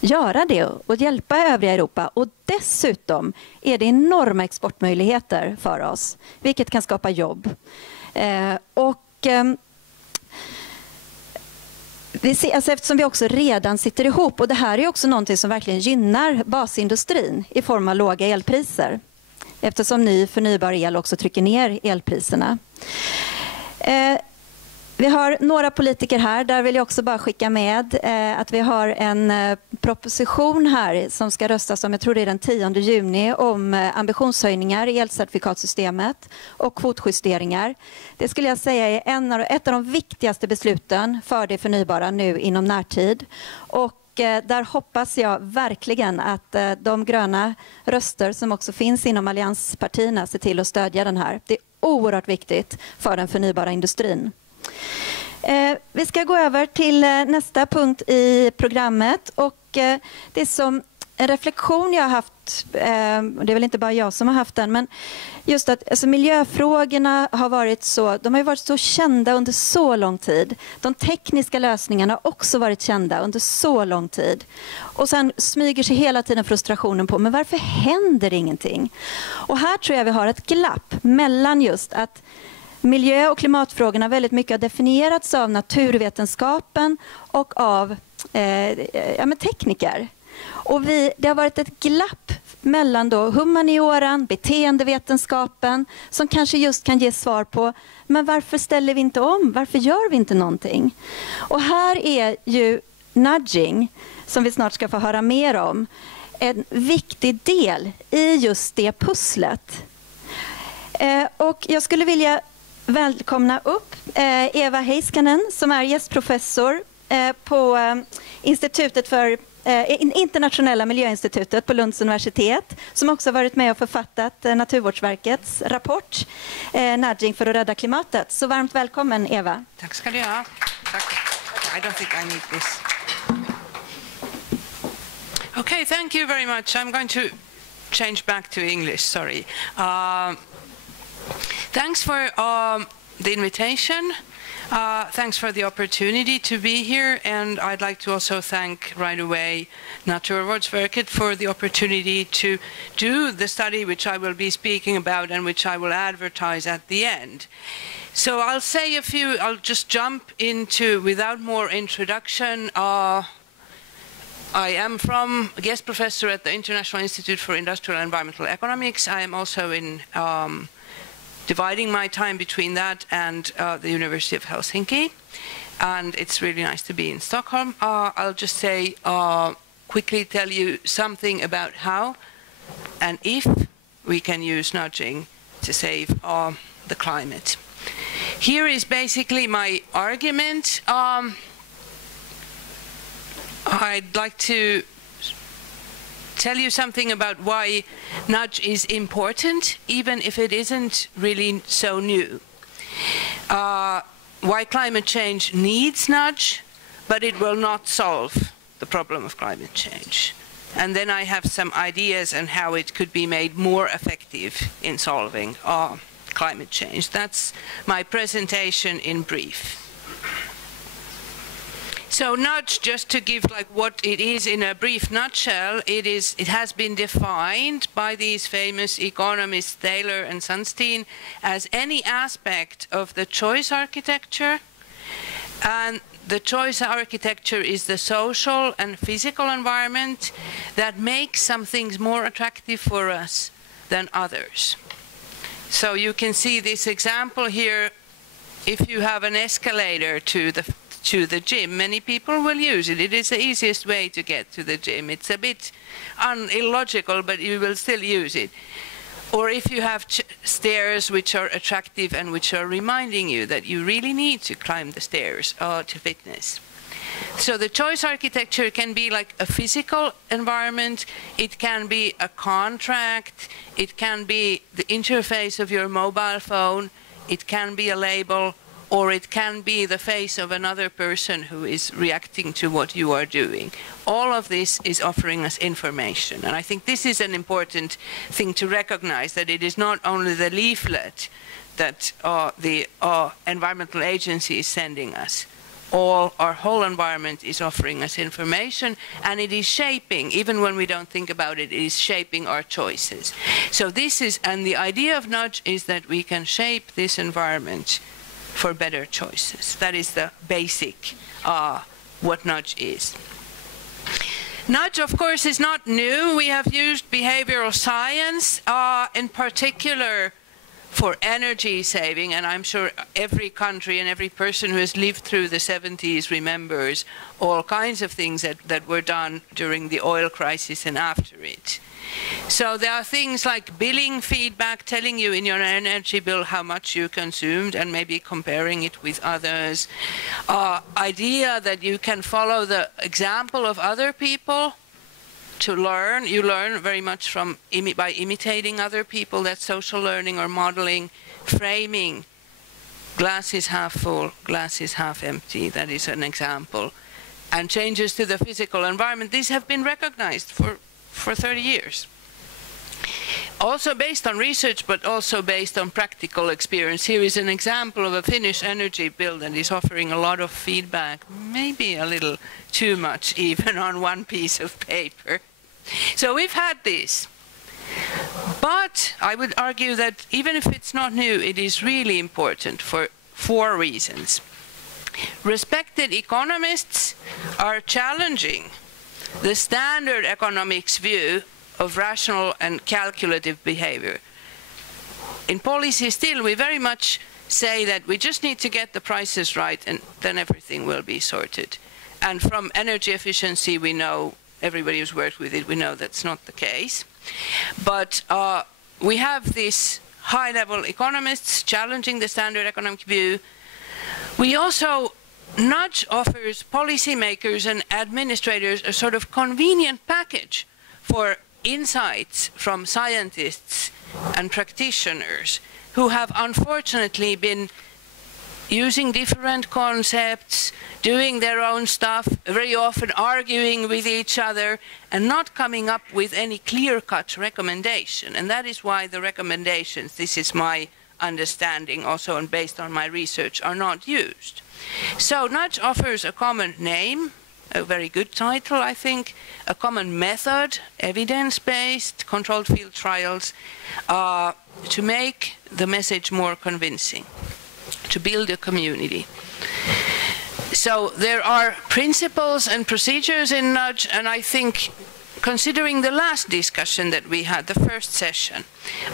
göra det och hjälpa övriga Europa. Och dessutom är det enorma exportmöjligheter för oss, vilket kan skapa jobb. Eftersom vi också redan sitter ihop, och det här är också någonting som verkligen gynnar basindustrin i form av låga elpriser. Eftersom ny förnybar el också trycker ner elpriserna. Vi har några politiker här, där vill jag också bara skicka med att vi har en proposition här som ska röstas om, jag tror det är den 10 juni, om ambitionshöjningar i elcertifikatsystemet och kvotjusteringar. Det skulle jag säga är ett av de viktigaste besluten för det förnybara nu inom närtid. Och där hoppas jag verkligen att de gröna röster som också finns inom allianspartierna ser till att stödja den här. Det är oerhört viktigt för den förnybara industrin. Vi ska gå över till nästa punkt i programmet och det som en reflektion jag har haft, det är väl inte bara jag som har haft den, men just att alltså, miljöfrågorna har varit så kända under så lång tid. De tekniska lösningarna har också varit kända under så lång tid. Och sen smyger sig hela tiden frustrationen på, men varför händer ingenting? Och här tror jag vi har ett glapp mellan just att miljö- och klimatfrågorna väldigt mycket har definierats av naturvetenskapen och av tekniker. Och det har varit ett glapp mellan då humanioran, beteendevetenskapen, som kanske just kan ge svar på, men varför ställer vi inte om? Varför gör vi inte någonting? Och här är ju nudging, som vi snart ska få höra mer om, en viktig del i just det pusslet. Och jag skulle vilja välkomna upp Eva Heiskanen, som är gästprofessor på Institutet för Internationella miljöinstitutet på Lunds universitet, som också har varit med och författat Naturvårdsverkets rapport Nudging för att rädda klimatet. Så varmt välkommen, Eva. Tack ska du ha. Tack. I don't think I need this. Okay, thank you very much. I'm going to change back to English, sorry. Thanks for the invitation. Thanks for the opportunity to be here, and I'd like to also thank right away Naturvårdsverket for the opportunity to do the study which I will be speaking about and which I will advertise at the end. So I'll just jump into, without more introduction, I am a guest professor at the International Institute for Industrial and Environmental Economics. I am also in dividing my time between that and the University of Helsinki, and it's really nice to be in Stockholm. I'll just say, quickly tell you something about how and if we can use nudging to save the climate. Here is basically my argument. I'd like to tell you something about why nudge is important, even if it isn't really so new. Why climate change needs nudge, but it will not solve the problem of climate change. And then I have some ideas on how it could be made more effective in solving climate change. That's my presentation in brief. So nudge, just to give like what it is in a brief nutshell, it has been defined by these famous economists Thaler and Sunstein as any aspect of the choice architecture. And the choice architecture is the social and physical environment that makes some things more attractive for us than others. So you can see this example here. If you have an escalator to the gym, many people will use it. It is the easiest way to get to the gym. It's a bit illogical, but you will still use it. Or if you have stairs which are attractive and which are reminding you that you really need to climb the stairs to fitness. So the choice architecture can be like a physical environment, it can be a contract, it can be the interface of your mobile phone, it can be a label, or it can be the face of another person who is reacting to what you are doing. All of this is offering us information. And I think this is an important thing to recognize, that it is not only the leaflet that the environmental agency is sending us. Our whole environment is offering us information, and it is shaping, even when we don't think about it, it is shaping our choices. So and the idea of nudge is that we can shape this environment for better choices. That is the basic, what nudge is. Nudge, of course, is not new. We have used behavioral science, in particular for energy saving, and I'm sure every country and every person who has lived through the 70s remembers all kinds of things that were done during the oil crisis and after it. So there are things like billing feedback, telling you in your energy bill how much you consumed and maybe comparing it with others. Idea that you can follow the example of other people to learn. You learn very much by imitating other people. That's social learning or modeling. Framing, glass is half full, glass is half empty. That is an example. And changes to the physical environment. These have been recognized for for 30 years. Also based on research, but also based on practical experience. Here is an example of a Finnish energy bill that is offering a lot of feedback, maybe a little too much even on one piece of paper. So we've had this. But I would argue that even if it's not new, it is really important for 4 reasons. Respected economists are challenging the standard economics view of rational and calculative behavior. In policy still, we very much say that we just need to get the prices right and then everything will be sorted. And from energy efficiency, we know, everybody who's worked with it, we know that's not the case. But we have these high-level economists challenging the standard economic view. We also nudge offers policymakers and administrators a sort of convenient package for insights from scientists and practitioners who have unfortunately been using different concepts, doing their own stuff, very often arguing with each other and not coming up with any clear-cut recommendation. And that is why the recommendations, this is my understanding also and based on my research, are not used. So Nudge offers a common name, a very good title, I think, a common method, evidence-based, controlled field trials, to make the message more convincing, to build a community. So there are principles and procedures in Nudge, and I think, considering the last discussion that we had, the first session,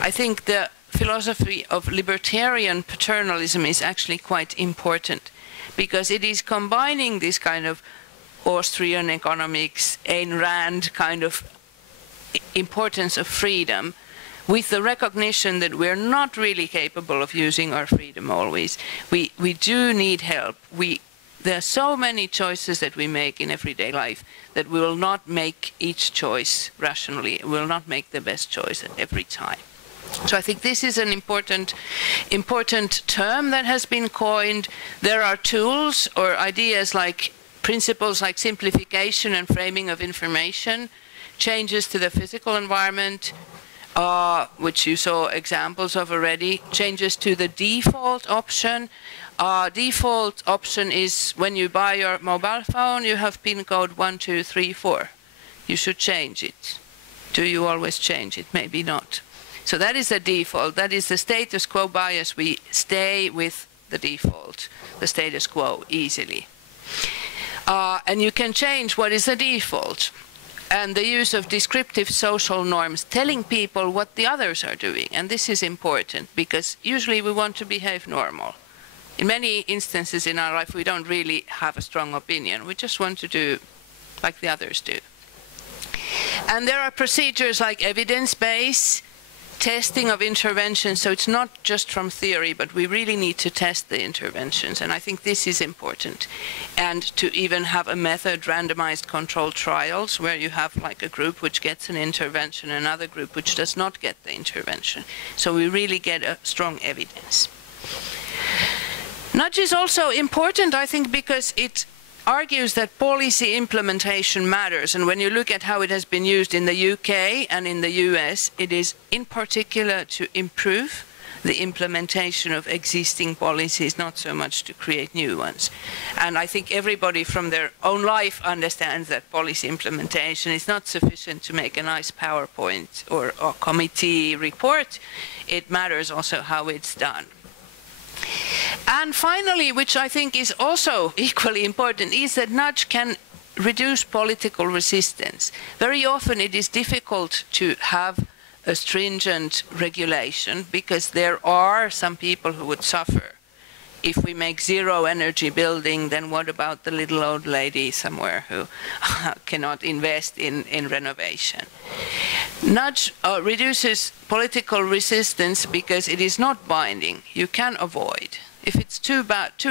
I think the philosophy of libertarian paternalism is actually quite important, because it is combining this kind of Austrian economics, Ayn Rand kind of importance of freedom with the recognition that we're not really capable of using our freedom always. We do need help. There are so many choices that we make in everyday life that we will not make each choice rationally. We will not make the best choice every time. So I think this is an important term that has been coined. There are tools or ideas like principles like simplification and framing of information, changes to the physical environment, which you saw examples of already, changes to the default option. Default option is when you buy your mobile phone, you have PIN code 1234. You should change it. Do you always change it? Maybe not. So that is the default. That is the status quo bias. We stay with the default, the status quo, easily. And you can change what is the default. And the use of descriptive social norms, telling people what the others are doing. And this is important because usually we want to behave normal. In many instances in our life, we don't really have a strong opinion. We just want to do like the others do. And there are procedures like evidence-based, testing of interventions, so it's not just from theory, but we really need to test the interventions, and I think this is important. And to even have a method, randomized controlled trials, where you have like a group which gets an intervention, another group which does not get the intervention. So we really get a strong evidence. Nudge is also important, I think, because it argues that policy implementation matters, and when you look at how it has been used in the UK and in the US, it is in particular to improve the implementation of existing policies, not so much to create new ones. And I think everybody from their own life understands that policy implementation is not sufficient to make a nice PowerPoint or a committee report. It matters also how it's done. And finally, which I think is also equally important, is that Nudge can reduce political resistance. Very often it is difficult to have a stringent regulation because there are some people who would suffer. If we make zero energy building, then what about the little old lady somewhere who cannot invest in renovation? Nudge reduces political resistance because it is not binding. You can avoid. If it's too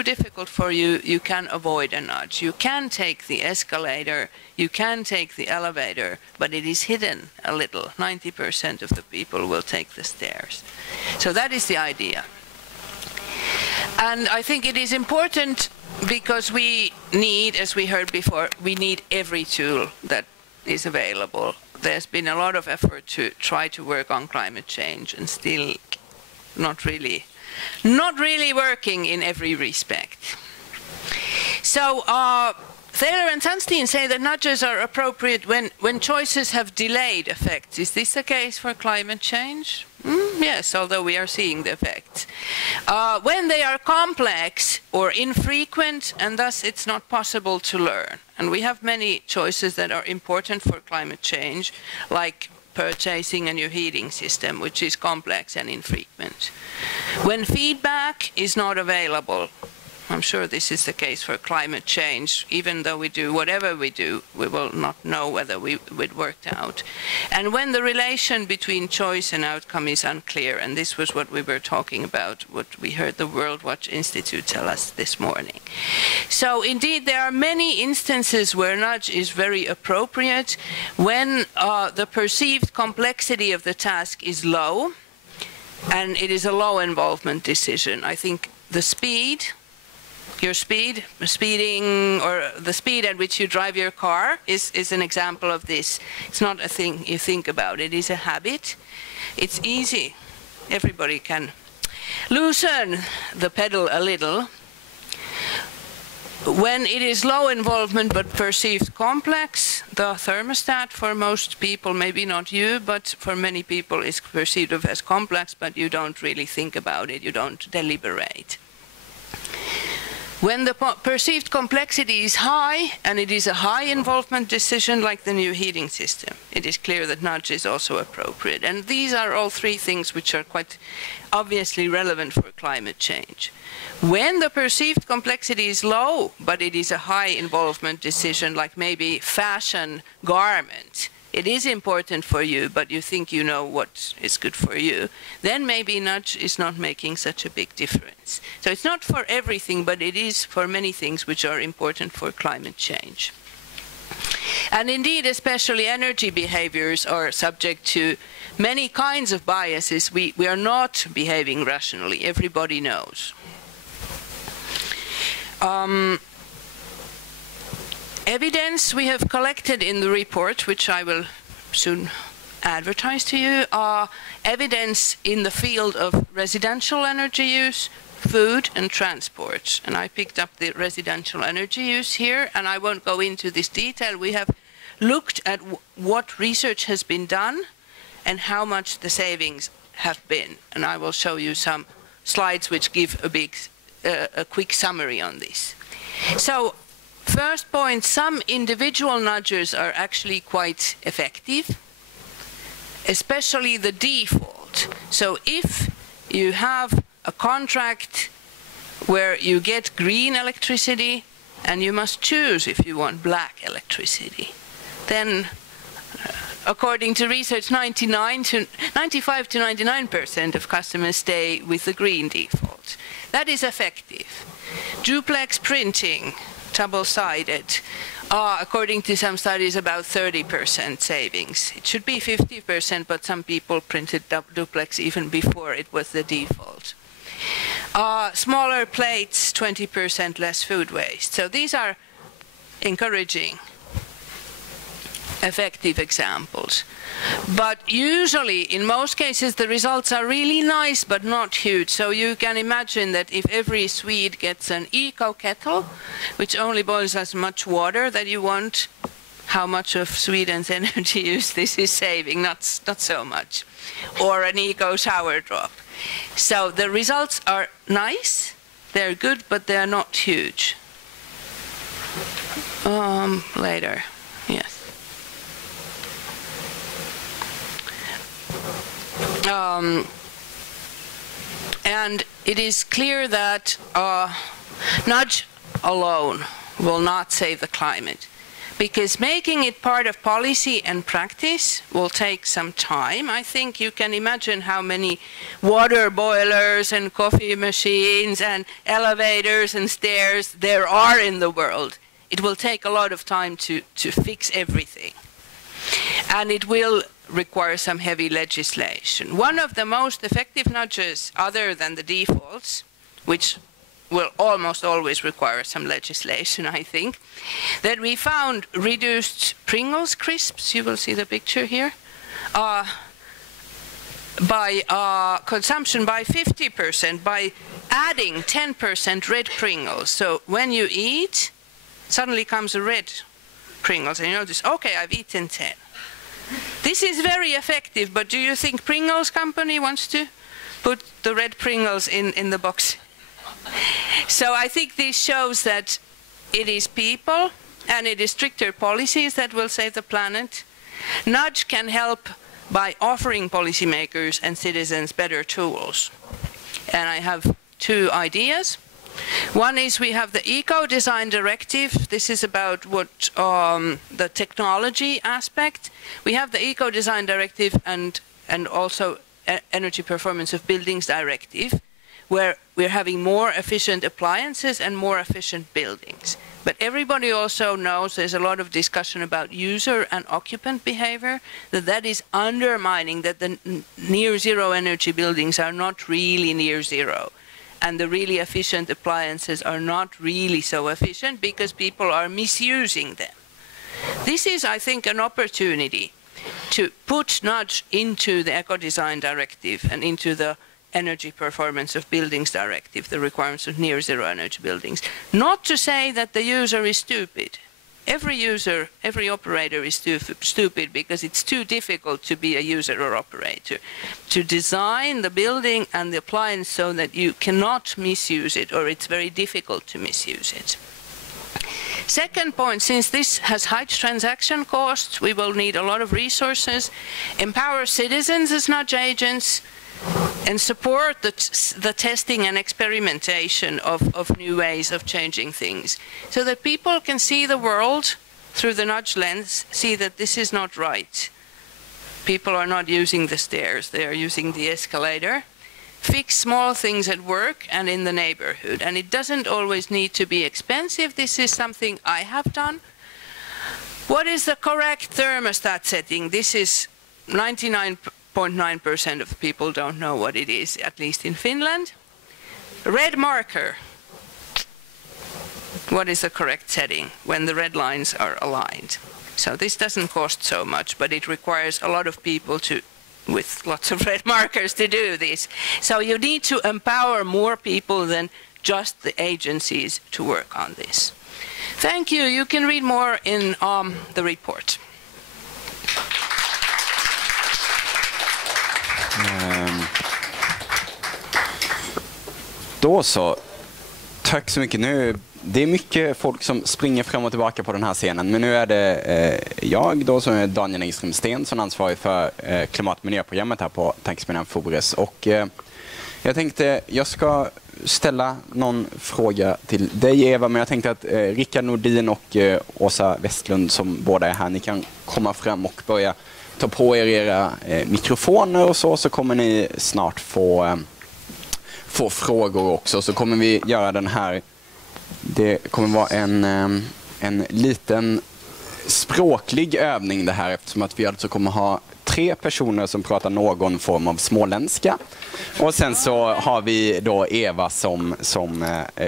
difficult for you, you can avoid a nudge. You can take the escalator, you can take the elevator, but it is hidden a little. 90% of the people will take the stairs. So that is the idea. And I think it is important because we need, as we heard before, we need every tool that is available there's been a lot of effort to try to work on climate change, and still not really working in every respect. So Thaler and Sunstein say that nudges are appropriate when choices have delayed effects. Is this the case for climate change? Yes, although we are seeing the effects. When they are complex or infrequent, and thus it's not possible to learn. And we have many choices that are important for climate change, like purchasing a new heating system, which is complex and infrequent. When feedback is not available, I'm sure this is the case for climate change. Even though we do whatever we do, we will not know whether it worked out. And when the relation between choice and outcome is unclear, and this was what we were talking about, what we heard the Worldwatch Institute tell us this morning. So indeed, there are many instances where nudge is very appropriate when the perceived complexity of the task is low, and it is a low involvement decision. I think the speed, speeding, or the speed at which you drive your car is an example of this. It's not a thing you think about. It is a habit. It's easy. Everybody can loosen the pedal a little. When it is low involvement but perceived complex, the thermostat for most people, maybe not you, but for many people is perceived as complex, but you don't really think about it. You don't deliberate. When the perceived complexity is high, and it is a high involvement decision like the new heating system, it is clear that nudge is also appropriate. And these are all three things which are quite obviously relevant for climate change. When the perceived complexity is low, but it is a high involvement decision like maybe fashion, garment, it is important for you, but you think you know what is good for you, then maybe nudge is not making such a big difference. So it's not for everything, but it is for many things which are important for climate change. And indeed, especially energy behaviors are subject to many kinds of biases. We are not behaving rationally, everybody knows. Evidence we have collected in the report, which I will soon advertise to you, are evidence in the field of residential energy use, food and transport. And I picked up the residential energy use here, and I won't go into this detail. We have looked at what research has been done and how much the savings have been. And I will show you some slides which give a quick summary on this. So, first point, some individual nudges are actually quite effective, especially the default. So if you have a contract where you get green electricity and you must choose if you want black electricity, then according to research, 95 to 99% of customers stay with the green default. That is effective. Duplex printing, double-sided, according to some studies, about 30% savings. It should be 50%, but some people printed duplex even before it was the default. Smaller plates, 20% less food waste. So these are encouraging, effective examples. But usually, in most cases, the results are really nice but not huge. So you can imagine that if every Swede gets an eco kettle, which only boils as much water that you want, how much of Sweden's energy use this is saving? Not so much. Or an eco shower drop. So the results are nice, they're good, but they're not huge. Later, yes. And it is clear that nudge alone will not save the climate, because making it part of policy and practice will take some time. I think you can imagine how many water boilers and coffee machines and elevators and stairs there are in the world. It will take a lot of time to fix everything. And it will require some heavy legislation. One of the most effective nudges, other than the defaults, which will almost always require some legislation, I think, that we found reduced Pringles crisps, you will see the picture here, by consumption by 50%, by adding 10% red Pringles. So when you eat, suddenly comes a red Pringles, and you notice, okay, I've eaten 10. This is very effective, but do you think Pringles company wants to put the red Pringles in the box? So I think this shows that it is people and it is stricter policies that will save the planet. Nudge can help by offering policymakers and citizens better tools. And I have two ideas. One is we have the Eco-Design Directive. This is about what the technology aspect. We have the Eco-Design Directive and also Energy Performance of Buildings Directive, where we're having more efficient appliances and more efficient buildings. But everybody also knows there's a lot of discussion about user and occupant behavior, that is undermining that the near zero energy buildings are not really near zero. And the really efficient appliances are not really so efficient because people are misusing them. This is, I think, an opportunity to put Nudge into the Eco-Design Directive and into the Energy Performance of Buildings Directive, the requirements of near zero energy buildings. Not to say that the user is stupid. Every user, every operator is stupid because it's too difficult to be a user or operator. To design the building and the appliance so that you cannot misuse it, or it's very difficult to misuse it. Second point, since this has high transaction costs, we will need a lot of resources, empower citizens as nudge agents, and support the testing and experimentation of new ways of changing things, so that people can see the world through the nudge lens, see that this is not right. People are not using the stairs, they are using the escalator. Fix small things at work and in the neighborhood. And it doesn't always need to be expensive. This is something I have done. What is the correct thermostat setting? This is 99.9% of people don't know what it is, at least in Finland. Red marker. What is the correct setting when the red lines are aligned? So this doesn't cost so much, but it requires a lot of people with lots of red markers to do this. So you need to empower more people than just the agencies to work on this. Thank you. You can read more in the report. Då så. Tack så mycket. Nu, det är mycket folk som springer fram och tillbaka på den här scenen, men nu är det jag då som är Daniel Engström-Sten som ansvarig för klimat- och miljöprogrammet här på tankesmedjan Fores. Och jag tänkte jag ska ställa någon fråga till dig, Eva, men jag tänkte att Rickard, Nordin och Åsa Westlund som båda är här, ni kan komma fram och börja ta på er era mikrofoner och så kommer ni snart få frågor också. Så kommer vi göra den här. Det kommer vara en liten språklig övning det här, eftersom att vi alltså kommer ha 3 personer som pratar någon form av småländska. Och sen så har vi då Eva som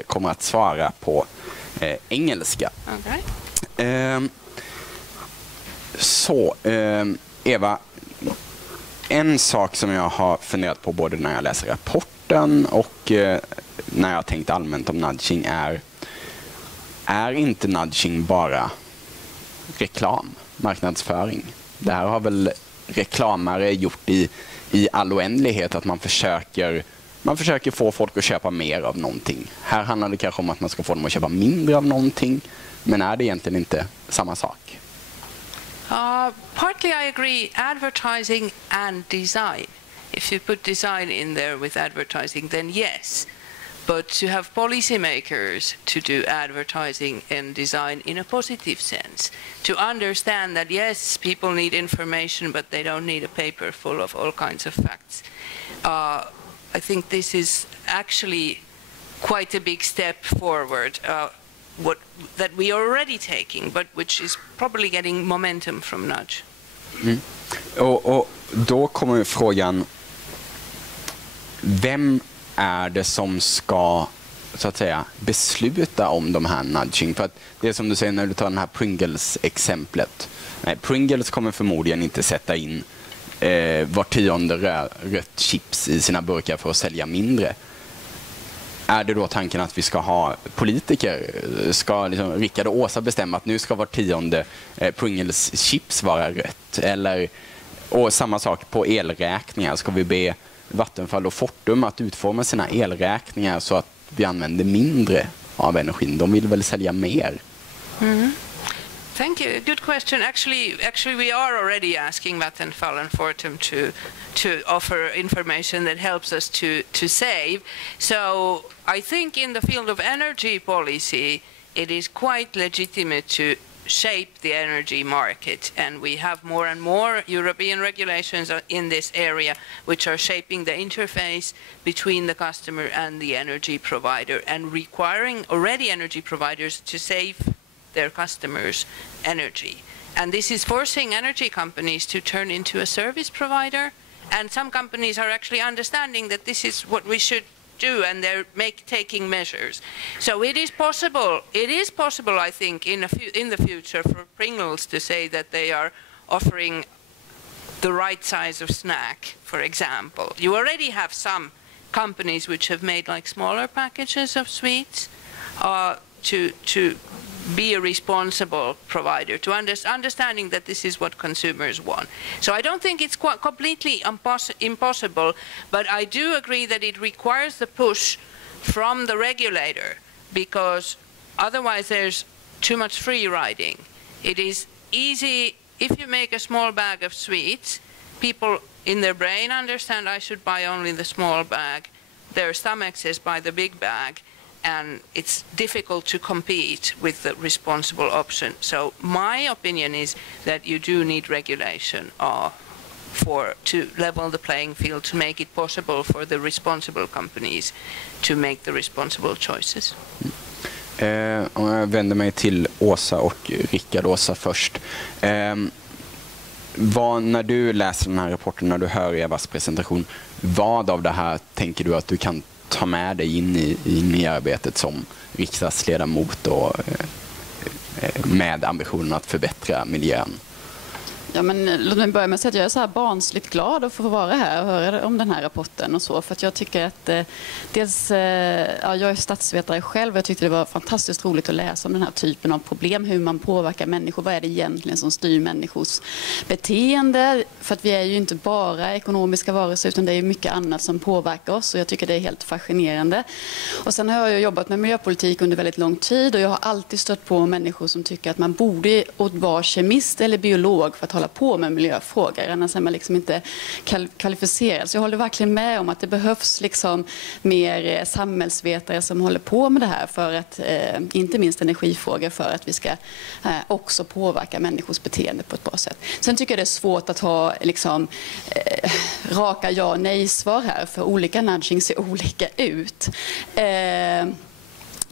kommer att svara på engelska. Okay. Eva, en sak som jag har funderat på både när jag läser rapporten och när jag har tänkt allmänt om nudging är inte nudging bara reklam, marknadsföring? Det här har väl reklamare gjort i all oändlighet, att man försöker få folk att köpa mer av någonting. Här handlar det kanske om att man ska få dem att köpa mindre av någonting, men är det egentligen inte samma sak? Partly I agree, advertising and design. If you put design in there with advertising, then yes. But to have policymakers to do advertising and design in a positive sense, to understand that yes, people need information, but they don't need a paper full of all kinds of facts. I think this is actually quite a big step forward. That we are already taking, but which is probably getting momentum from nudge. Mm. Och då kommer frågan, vem är det som ska så att säga besluta om de här nudging? För att det är som du säger när du tar den här Pringles-exemplet. Nej, Pringles kommer förmodligen inte sätta in var 10:e rött chips i sina burkar för att sälja mindre. Är det då tanken att vi ska ha politiker, ska liksom Rickard och Åsa bestämma att nu ska var 10:e Pringles chips vara rött? Eller, och samma sak på elräkningar, ska vi be Vattenfall och Fortum att utforma sina elräkningar så att vi använder mindre av energin? De vill väl sälja mer? Mm. Thank you. Good question. Actually, we are already asking Vattenfall and Fortum to offer information that helps us to save. So I think in the field of energy policy, it is quite legitimate to shape the energy market, and we have more and more European regulations in this area which are shaping the interface between the customer and the energy provider and requiring already energy providers to save their customers' energy. And this is forcing energy companies to turn into a service provider, and some companies are actually understanding that this is what we should do, and they're taking measures. So it is possible, I think, in the future for Pringles to say that they are offering the right size of snack, for example. You already have some companies which have made like smaller packages of sweets to be a responsible provider, to understanding that this is what consumers want. So I don't think it's quite completely impossible, but I do agree that it requires the push from the regulator, because otherwise there's too much free riding. It is easy, if you make a small bag of sweets, people in their brain understand I should buy only the small bag, their stomach says buy the big bag, and it's difficult to compete with the responsible option. So my opinion is that you do need regulation to level the playing field, to make it possible for the responsible companies to make the responsible choices. Om jag vänder mig till Åsa och Rickard. Åsa först. När du läser den här rapporten, när du hör Evas presentation, vad av det här tänker du att du kan ta med dig in i arbetet som riksdagsledamot och med ambitionen att förbättra miljön? Ja, men låt mig börja med att säga att jag är så här barnsligt glad att få vara här och höra om den här rapporten och så, för att jag tycker att jag är statsvetare själv och jag tyckte det var fantastiskt roligt att läsa om den här typen av problem, hur man påverkar människor, vad är det egentligen som styr människors beteende, för att vi är ju inte bara ekonomiska varelser utan det är mycket annat som påverkar oss, och jag tycker det är helt fascinerande. Och sen har jag jobbat med miljöpolitik under väldigt lång tid och jag har alltid stött på människor som tycker att man borde vara kemist eller biolog för att hålla på med miljöfrågor, annars är man liksom inte kvalificerad. Så jag håller verkligen med om att det behövs liksom mer samhällsvetare som håller på med det här, för att inte minst energifrågor, för att vi ska också påverka människors beteende på ett bra sätt. Sen tycker jag det är svårt att ha liksom raka ja- och nej-svar här, för olika nudging ser olika ut.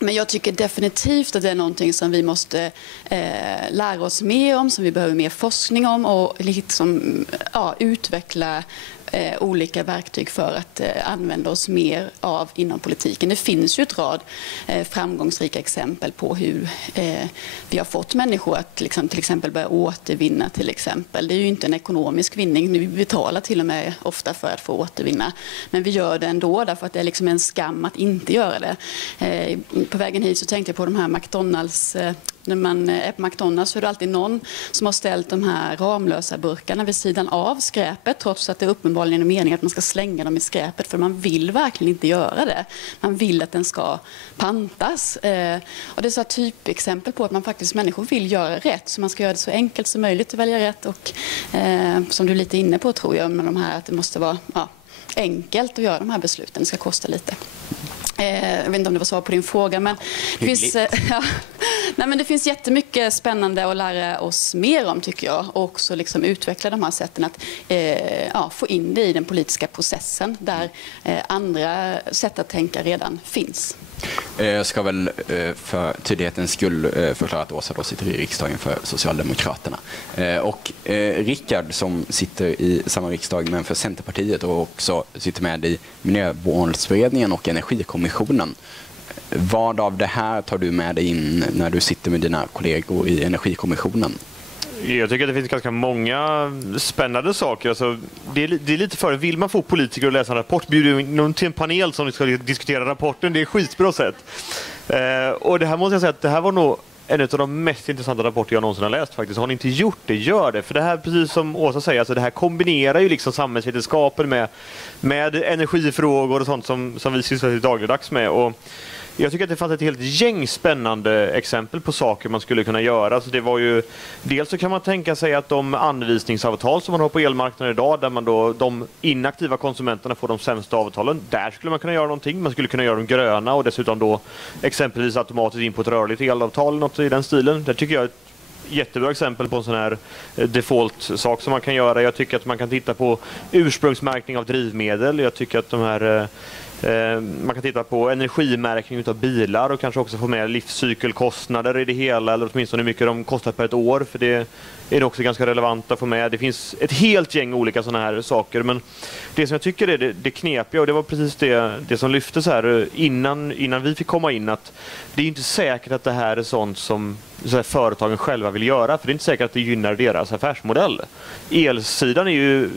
Men jag tycker definitivt att det är någonting som vi måste lära oss mer om, som vi behöver mer forskning om och liksom, utveckla olika verktyg för att använda oss mer av inom politiken. Det finns ju ett rad framgångsrika exempel på hur vi har fått människor att till exempel börja återvinna till exempel. Det är ju inte en ekonomisk vinning. Vi betalar till och med ofta för att få återvinna. Men vi gör det ändå därför att det är liksom en skam att inte göra det. På vägen hit så tänkte jag på de här McDonalds. När man är på McDonalds så är det alltid någon som har ställt de här ramlösa burkarna vid sidan av skräpet, trots att det uppenbarligen är meningen att man ska slänga dem i skräpet, för man vill verkligen inte göra det. Man vill att den ska pantas. Och det är så typexempel på att man faktiskt, människor vill göra rätt, så man ska göra det så enkelt som möjligt att välja rätt. Och som du är lite inne på, tror jag, med de här, att det måste vara enkelt att göra de här besluten. Det ska kosta lite. Jag vet inte om det var svar på din fråga, men det finns jättemycket spännande att lära oss mer om, tycker jag, och också liksom utveckla de här sätten att få in det i den politiska processen där andra sätt att tänka redan finns. Jag ska väl för tydlighetens skull förklara att Åsa då sitter i riksdagen för Socialdemokraterna. Och Rickard, som sitter i samma riksdag men för Centerpartiet och också sitter med i Miljömålsberedningen och Energikommissionen. Vad av det här tar du med dig in när du sitter med dina kollegor i Energikommissionen? Jag tycker att det finns ganska många spännande saker. Alltså, det är lite för vill man få politiker att läsa en rapport, bjuder in till en panel som ska diskutera rapporten. Det är skitbra sätt. Och det här måste jag säga att det här var nog en av de mest intressanta rapporter jag någonsin har läst faktiskt. Har ni inte gjort det, gör det. För det här, precis som Åsa säger, alltså det här kombinerar ju liksom samhällsvetenskapen med energifrågor och sånt som vi sysslar till dagligdags med. Och jag tycker att det fanns ett helt gäng spännande exempel på saker man skulle kunna göra. Så det var ju, dels så kan man tänka sig att de anvisningsavtal som man har på elmarknaden idag, där man då, de inaktiva konsumenterna får de sämsta avtalen, där skulle man kunna göra någonting. Man skulle kunna göra dem gröna och dessutom då exempelvis automatiskt in på ett rörligt elavtal, något i den stilen. Det tycker jag är ett jättebra exempel på en sån här default-sak som man kan göra. Jag tycker att man kan titta på ursprungsmärkning av drivmedel. Jag tycker att de här man kan titta på energimärkning av bilar och kanske också få med livscykelkostnader i det hela, eller åtminstone hur mycket de kostar per ett år, för det är också ganska relevant att få med. Det finns ett helt gäng olika sådana här saker, men det som jag tycker är det knepiga, och det var precis det som lyftes här innan vi fick komma in, att det är inte säkert att det här är sånt som så här, företagen själva vill göra, för det är inte säkert att det gynnar deras affärsmodell. Elsidan är ju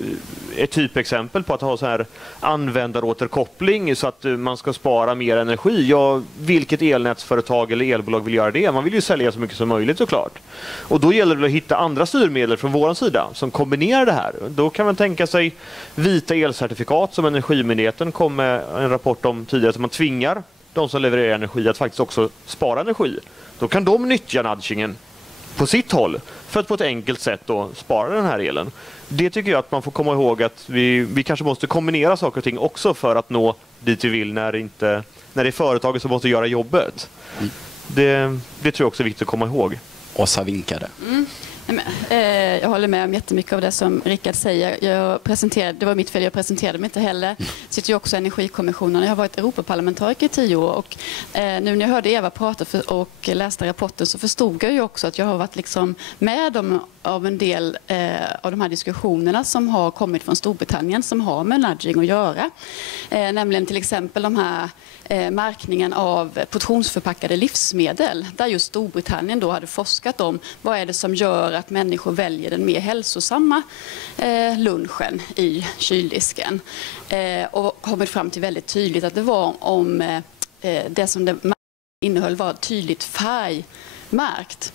ett typexempel på att ha så här användaråterkoppling så att man ska spara mer energi. Ja, vilket elnätsföretag eller elbolag vill göra det? Man vill ju sälja så mycket som möjligt såklart. Och då gäller det att hitta andra styrmedel från vår sida som kombinerar det här. Då kan man tänka sig vita elcertifikat som Energimyndigheten kom med en rapport om tidigare, som man tvingar de som levererar energi att faktiskt också spara energi. Då kan de nyttja nudgingen på sitt håll för att på ett enkelt sätt då spara den här elen. Det tycker jag att man får komma ihåg, att vi kanske måste kombinera saker och ting också för att nå dit vi vill när det är företaget som måste göra jobbet. Det tror jag också är viktigt att komma ihåg. Åsa vinkade. Jag håller med om jättemycket av det som Rickard säger. Det var mitt fel, jag presenterade mig inte heller. Jag sitter ju också i Energikommissionen. Jag har varit Europaparlamentariker i 10 år. Och nu när jag hörde Eva prata och läste rapporten så förstod jag ju också att jag har varit liksom med av en del av de här diskussionerna som har kommit från Storbritannien som har med nudging att göra. Nämligen till exempel de här märkningen av portionsförpackade livsmedel, där just Storbritannien då hade forskat om vad är det som gör att människor väljer den mer hälsosamma lunchen i kyldisken, och kommit fram till väldigt tydligt att det var om det som det innehöll var tydligt färgmärkt,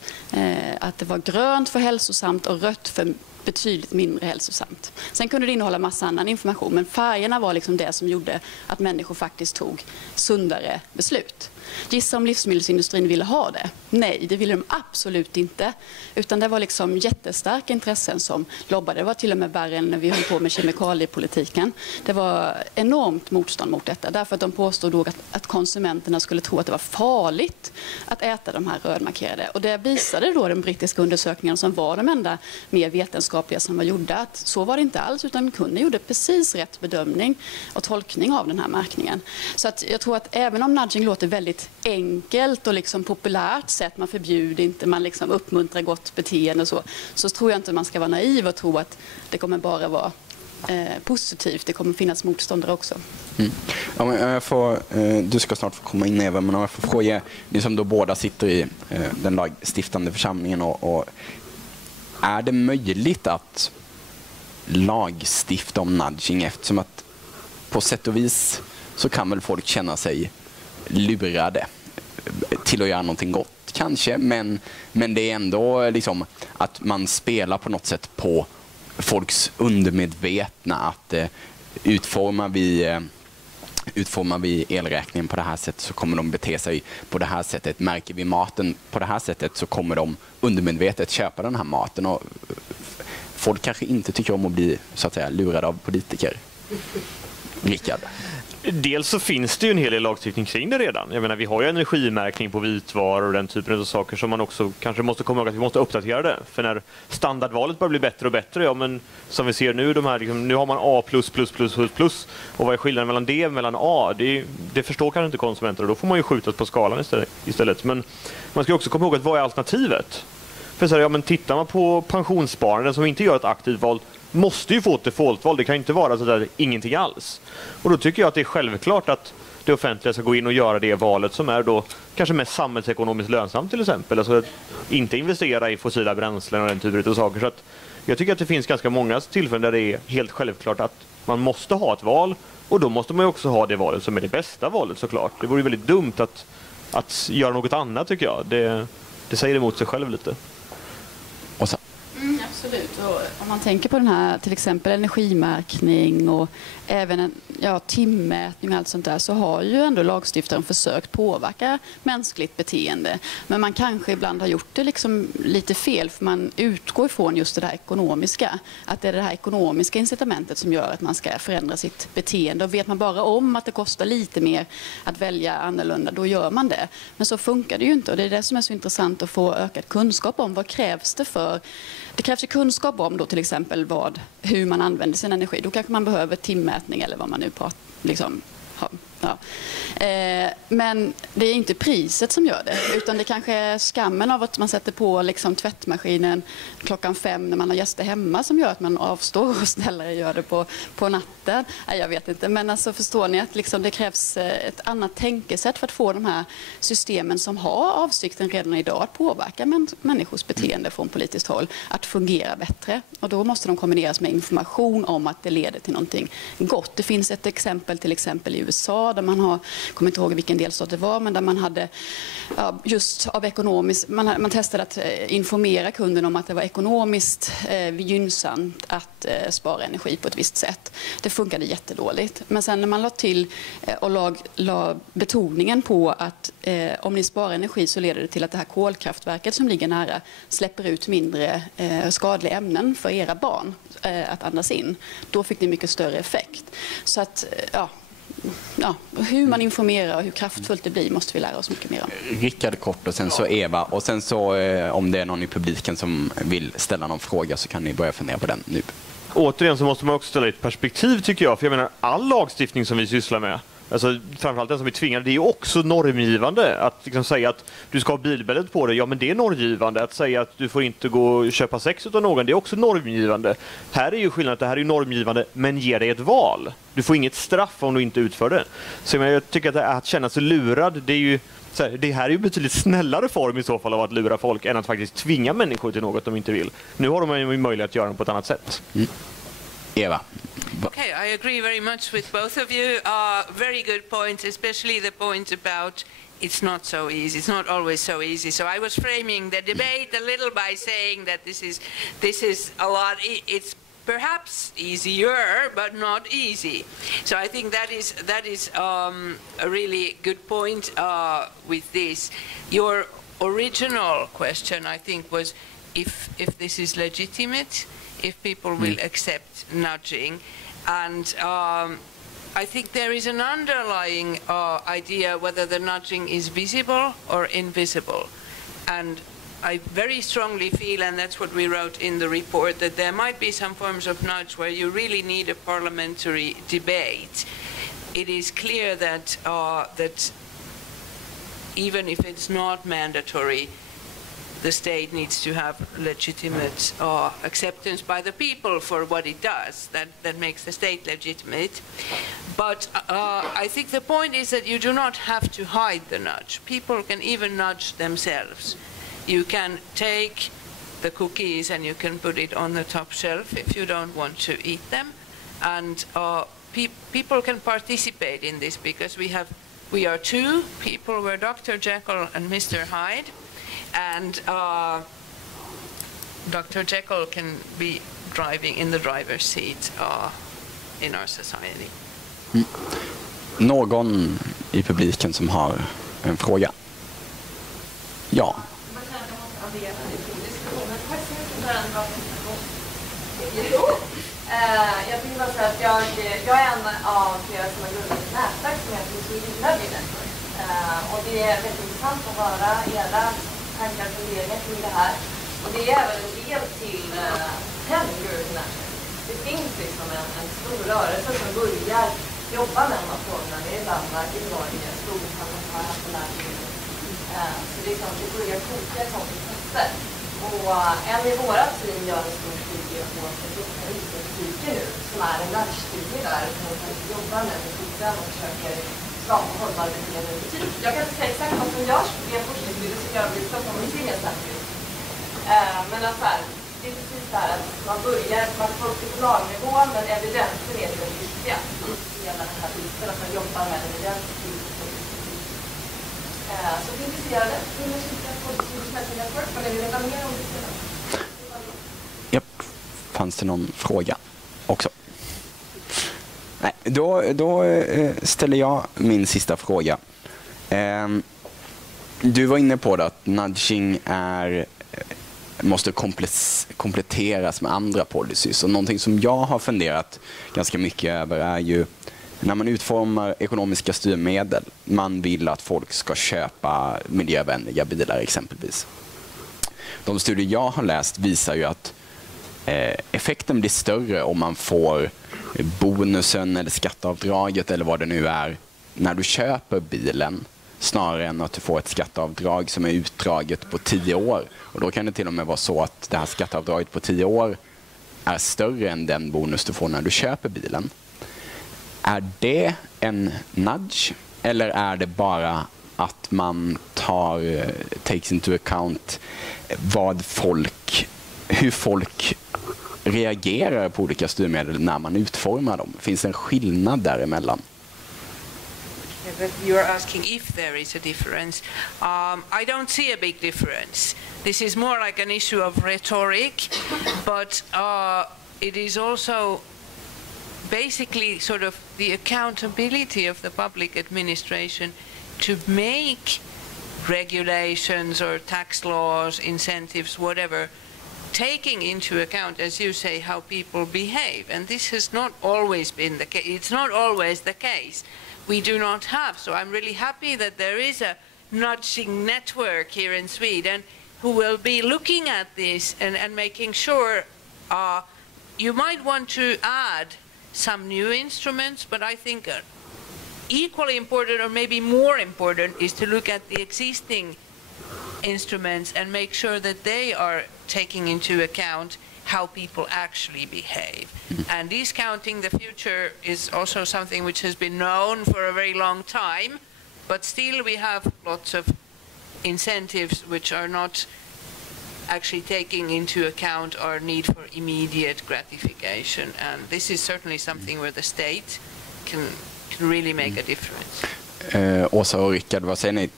att det var grönt för hälsosamt och rött för betydligt mindre hälsosamt. Sen kunde det innehålla massa annan information, men färgerna var liksom det som gjorde att människor faktiskt tog sundare beslut. Gissa om livsmedelsindustrin ville ha det? Nej, det ville de absolut inte. Utan det var liksom jättestarka intressen som lobbade. Det var till och med värre än när vi höll på med kemikaliepolitiken. Det var enormt motstånd mot detta. Därför att de påstod då att konsumenterna skulle tro att det var farligt att äta de här rödmarkerade. Och det visade då den brittiska undersökningen, som var de enda mer vetenskapliga som var gjorda, att så var det inte alls, utan kunden gjorde precis rätt bedömning och tolkning av den här märkningen. Så att jag tror att även om nudging låter väldigt enkelt och liksom populärt sätt, man förbjuder inte, man liksom uppmuntrar gott beteende och så tror jag inte man ska vara naiv och tro att det kommer bara vara positivt. Det kommer finnas motståndare också. Ja, men du ska snart få komma in, Eva, men om jag får fråga, ni som då båda sitter i den lagstiftande församlingen, och är det möjligt att lagstifta om nudging, eftersom att på sätt och vis så kan väl folk känna sig lurade till att göra någonting gott kanske, men det är ändå liksom att man spelar på något sätt på folks undermedvetna, att utformar vi elräkningen på det här sättet så kommer de bete sig på det här sättet. Märker vi maten på det här sättet så kommer de undermedvetet köpa den här maten, och folk kanske inte tycker om att bli så att säga lurade av politiker. Rickard? Dels så finns det ju en hel del lagstiftning kring det redan. Jag menar, vi har ju energimärkning på vitvaror och den typen av saker som man också kanske måste komma ihåg att vi måste uppdatera det. För när standardvalet börjar bli bättre och bättre, ja, men som vi ser nu, nu har man A++++++, och vad är skillnaden mellan D och mellan A? Det förstår kanske inte konsumenter, och då får man ju skjuta på skalan istället. Men man ska också komma ihåg att vad är alternativet? För så här, ja, men tittar man på pensionssparande som inte gör ett aktivt val, måste ju få ett defaultval. Det kan inte vara så där ingenting alls. Och då tycker jag att det är självklart att det offentliga ska gå in och göra det valet som är då kanske mest samhällsekonomiskt lönsamt till exempel. Alltså att inte investera i fossila bränslen och den typen av saker. Så att jag tycker att det finns ganska många tillfällen där det är helt självklart att man måste ha ett val, och då måste man ju också ha det valet som är det bästa valet såklart. Det vore ju väldigt dumt att göra något annat tycker jag. Det säger emot sig själv lite. Åsa? Absolut. Och om man tänker på den här till exempel energimärkning och även timmätning och allt sånt där, så har ju ändå lagstiftaren försökt påverka mänskligt beteende. Men man kanske ibland har gjort det liksom lite fel, för man utgår ifrån just det här ekonomiska. Att det är det här ekonomiska incitamentet som gör att man ska förändra sitt beteende. Och vet man bara om att det kostar lite mer att välja annorlunda, då gör man det. Men så funkar det ju inte, och det är det som är så intressant att få ökad kunskap om. Vad krävs det för? Det krävs ju kunskap om då till exempel hur man använder sin energi. Då kanske man behöver timmätning eller vad man nu pratar liksom. Ja. Men det är inte priset som gör det, utan det kanske är skammen av att man sätter på liksom tvättmaskinen 5:00 när man har gäster hemma som gör att man avstår och snällare gör det på natten. Nej, jag vet inte, men alltså förstår ni att liksom det krävs ett annat tänkesätt för att få de här systemen som har avsikten redan idag att påverka människors beteende från politiskt håll att fungera bättre. Och då måste de kombineras med information om att det leder till någonting gott. Det finns ett exempel till exempel i USA där man har, kommer inte ihåg vilken delstat det var, men där man hade just av ekonomiskt, man testade att informera kunden om att det var ekonomiskt gynnsamt att spara energi på ett visst sätt. Det funkade jättedåligt. Men sen när man la till och la betoningen på att om ni sparar energi så leder det till att det här kolkraftverket som ligger nära släpper ut mindre skadliga ämnen för era barn att andas in. Då fick ni mycket större effekt. Så att hur man informerar och hur kraftfullt det blir måste vi lära oss mycket mer om. Rickard kort och sen så Eva, och sen så om det är någon i publiken som vill ställa någon fråga så kan ni börja fundera på den nu. Återigen så måste man också ställa ett perspektiv tycker jag, för jag menar all lagstiftning som vi sysslar med, alltså framförallt den som är tvingande, det är ju också normgivande. Att liksom säga att du ska ha bilbältet på dig, ja men det är normgivande. Att säga att du får inte gå och köpa sex av någon, det är också normgivande. Här är ju skillnaden att det här är ju normgivande men ger dig ett val. Du får inget straff om du inte utför det. Så jag tycker att känna sig lurad, det är ju det här är ju betydligt snällare form i så fall av att lura folk än att faktiskt tvinga människor till något de inte vill. Nu har de ju möjlighet att göra det på ett annat sätt. Eva. Okay, I agree very much with both of you. Very good points, especially the point about it's not so easy. It's not always so easy. So I was framing the debate a little by saying that this is a lot. It's perhaps easier, but not easy. So I think that is a really good point with this. Your original question, I think, was if this is legitimate, if people will accept nudging. And I think there is an underlying idea whether the nudging is visible or invisible. And I very strongly feel, and that's what we wrote in the report, that there might be some forms of nudge where you really need a parliamentary debate. It is clear that that even if it's not mandatory, the state needs to have legitimate acceptance by the people for what it does. That makes the state legitimate. But I think the point is that you do not have to hide the nudge. People can even nudge themselves. You can take the cookies and you can put it on the top shelf if you don't want to eat them. And people can participate in this because we are two people. We're Dr. Jekyll and Mr. Hyde. And Dr. Jekyll can be driving in the driver's seat in our society. Någon i publiken som har en fråga? Ja. Jag tycker bara säga att jag är en av flera som har grundat ett nätverk som heter Miljöpolitik. Och det är väldigt intressant att höra era tankar och funderingar kring det här. Och det är även en del till det finns liksom en stor rörelse som börjar jobba med de här frågorna. Det är Danmark, i Norge, Storbritannien har haft den här tiden. Så det börjar koka ett sånt intresse. Och en i våra team gör en stor studie på rikspolitiken nu, som är en världsstudie där som man jobbar med och försöker skapa hållbar beteende och betyg. Jag kan inte säga exakt vad som görs i en forskningsstudie som jag vill stoppa med sinnesaktivt. Men att det är precis så här att man börjar, man får upp på lagnivå, men evidensen är det viktiga. Hela den här biten, att man jobbar med evidens. Så vi är intresserade. Men vi veta mer om det sedan. Ja. Fanns det någon fråga också? Nej, då ställer jag min sista fråga. Du var inne på det att nudging måste kompletteras med andra policies. Och någonting som jag har funderat ganska mycket över är ju när man utformar ekonomiska styrmedel. Man vill att folk ska köpa miljövänliga bilar exempelvis. De studier jag har läst visar ju att effekten blir större om man får bonusen eller skatteavdraget eller vad det nu är när du köper bilen snarare än att du får ett skatteavdrag som är utdraget på 10 år. Och då kan det till och med vara så att det här skatteavdraget på 10 år är större än den bonus du får när du köper bilen. Är det en nudge eller är det bara att man takes into account hur folk reagerar på olika styrmedel när man utformar dem? Finns det en skillnad däremellan? You are asking if there is a difference. I don't see a big difference. This is more like an issue of rhetoric, but it is also basically sort of the accountability of the public administration to make regulations or tax laws, incentives, whatever, taking into account, as you say, how people behave. And this has not always been the case. It's not always the case. We do not have. So I'm really happy that there is a nudging network here in Sweden who will be looking at this and making sure you might want to add some new instruments, but I think equally important or maybe more important is to look at the existing instruments and make sure that they are taking into account how people actually behave. And discounting the future is also something which has been known for a very long time, but still we have lots of incentives which are not actually taking into account our need for immediate gratification. And this is certainly something where the state can really make a difference. Åsa och Rickard, vad säger ni?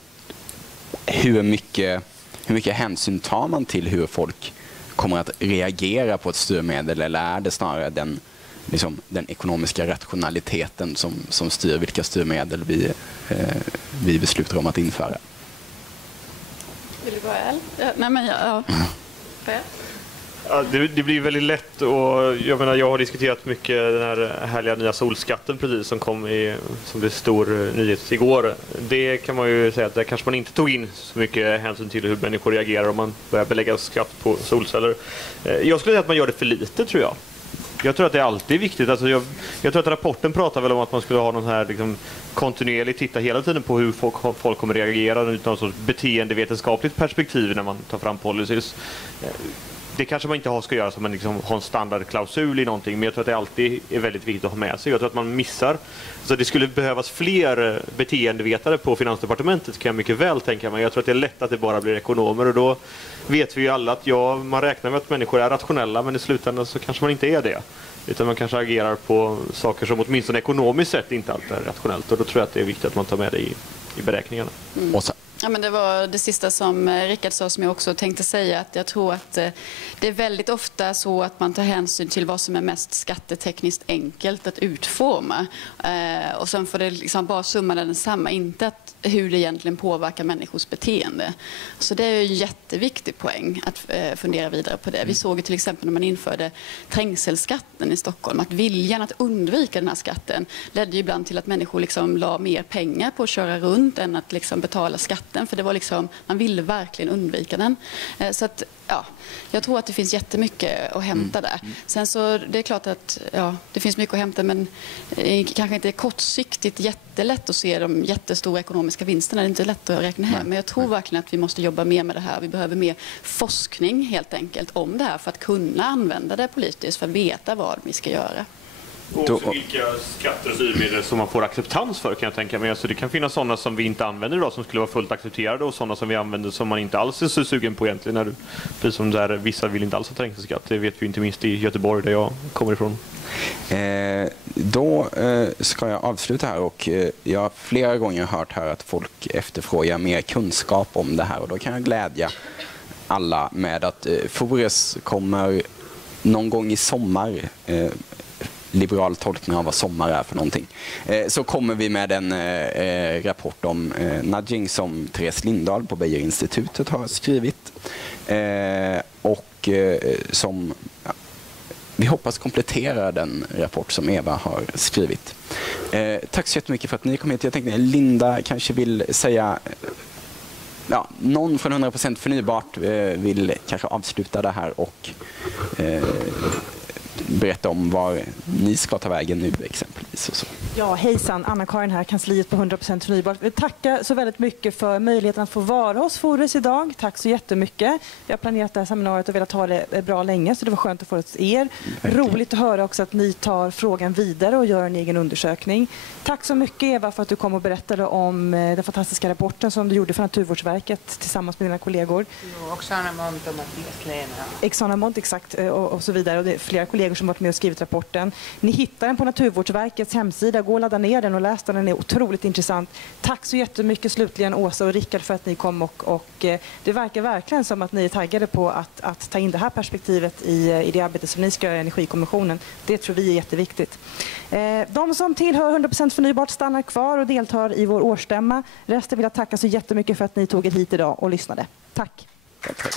Hur mycket hänsyn tar man till hur folk kommer att reagera på ett styrmedel, eller är det snarare den ekonomiska rationaliteten som styr vilka styrmedel vi beslutar om att införa? Vill du börja? Nej, men ja. Ja, det blir väldigt lätt, och jag har diskuterat mycket den här härliga nya solskatten precis som kom som blev stor nyhet igår. Det kan man ju säga att där kanske man inte tog in så mycket hänsyn till hur människor reagerar om man börjar belägga skatt på solceller. Jag skulle säga att man gör det för lite, tror jag. Jag tror att det alltid är viktigt. Alltså jag tror att rapporten pratar väl om att man skulle ha någon här kontinuerligt titta hela tiden på hur folk kommer reagera utan något sorts beteendevetenskapligt perspektiv när man tar fram policies. Det kanske man inte ska göra som ha en standardklausul i någonting, men jag tror att det alltid är väldigt viktigt att ha med sig. Jag tror att man missar. Så det skulle behövas fler beteendevetare på Finansdepartementet, kan jag mycket väl tänka mig. Jag tror att det är lätt att det bara blir ekonomer, och då vet vi ju alla att man räknar med att människor är rationella, men i slutändan så kanske man inte är det. Utan man kanske agerar på saker som åtminstone ekonomiskt sett inte alltid är rationellt, och då tror jag att det är viktigt att man tar med det i beräkningarna. Ja, men det var det sista som Rickard sa som jag också tänkte säga, att jag tror att det är väldigt ofta så att man tar hänsyn till vad som är mest skattetekniskt enkelt att utforma. Och sen får det bara summan är densamma, inte hur det egentligen påverkar människors beteende. Så det är en jätteviktig poäng att fundera vidare på det. Vi såg ju till exempel när man införde trängselskatten i Stockholm, att viljan att undvika den här skatten ledde ju ibland till att människor la mer pengar på att köra runt än att betala skatten. För det var man ville verkligen undvika den. Så att, jag tror att det finns jättemycket att hämta där. Sen så det är klart att det finns mycket att hämta, men kanske inte kortsiktigt jättelätt att se de jättestora ekonomiska vinsterna. Det är inte lätt att räkna hem. Men jag tror verkligen att vi måste jobba mer med det här. Vi behöver mer forskning helt enkelt om det här för att kunna använda det politiskt, för att veta vad vi ska göra. Och också vilka skatter och styrmedel som man får acceptans för, kan jag tänka mig. Alltså det kan finnas sådana som vi inte använder idag som skulle vara fullt accepterade och sådana som vi använder som man inte alls är så sugen på egentligen. Precis som där vissa vill inte alls ha trängselskatt. Det vet vi inte minst i Göteborg där jag kommer ifrån. Då ska jag avsluta här och jag har flera gånger hört här att folk efterfrågar mer kunskap om det här och då kan jag glädja alla med att Fores kommer någon gång i sommar, liberal tolkning av vad sommar är för någonting, så kommer vi med en rapport om nudging som Therese Lindahl på Beijer-institutet har skrivit och som vi hoppas komplettera den rapport som Eva har skrivit. Tack så jättemycket för att ni kom hit. Jag tänkte Linda kanske vill säga, någon från 100% förnybart vill kanske avsluta det här och berätta om var ni ska ta vägen nu exempelvis. Och så. Ja, hejsan, Anna-Karin här, kansliet på 100% förnybart. Jag tackar så väldigt mycket för möjligheten att få vara hos Fores idag. Tack så jättemycket. Jag har planerat det här seminariet och velat ha det bra länge så det var skönt att få hos er. Roligt att höra också att ni tar frågan vidare och gör en egen undersökning. Tack så mycket Eva för att du kom och berättade om den fantastiska rapporten som du gjorde för Naturvårdsverket tillsammans med dina kollegor. Jo, Oksana Mont och Mattias Lena. Oksana Mont, exakt, och så vidare. Och det är flera kollegor som varit med och skrivit rapporten. Ni hittar den på Naturvårdsverkets hemsida. Gå och ladda ner den och läs den. Den är otroligt intressant. Tack så jättemycket slutligen Åsa och Rickard för att ni kom och det verkar verkligen som att ni är taggade på att ta in det här perspektivet i det arbete som ni ska göra i Energikommissionen. Det tror vi är jätteviktigt. De som tillhör 100% förnybart stannar kvar och deltar i vår årsstämma. Resten vill jag tacka så jättemycket för att ni tog er hit idag och lyssnade. Tack. Tack.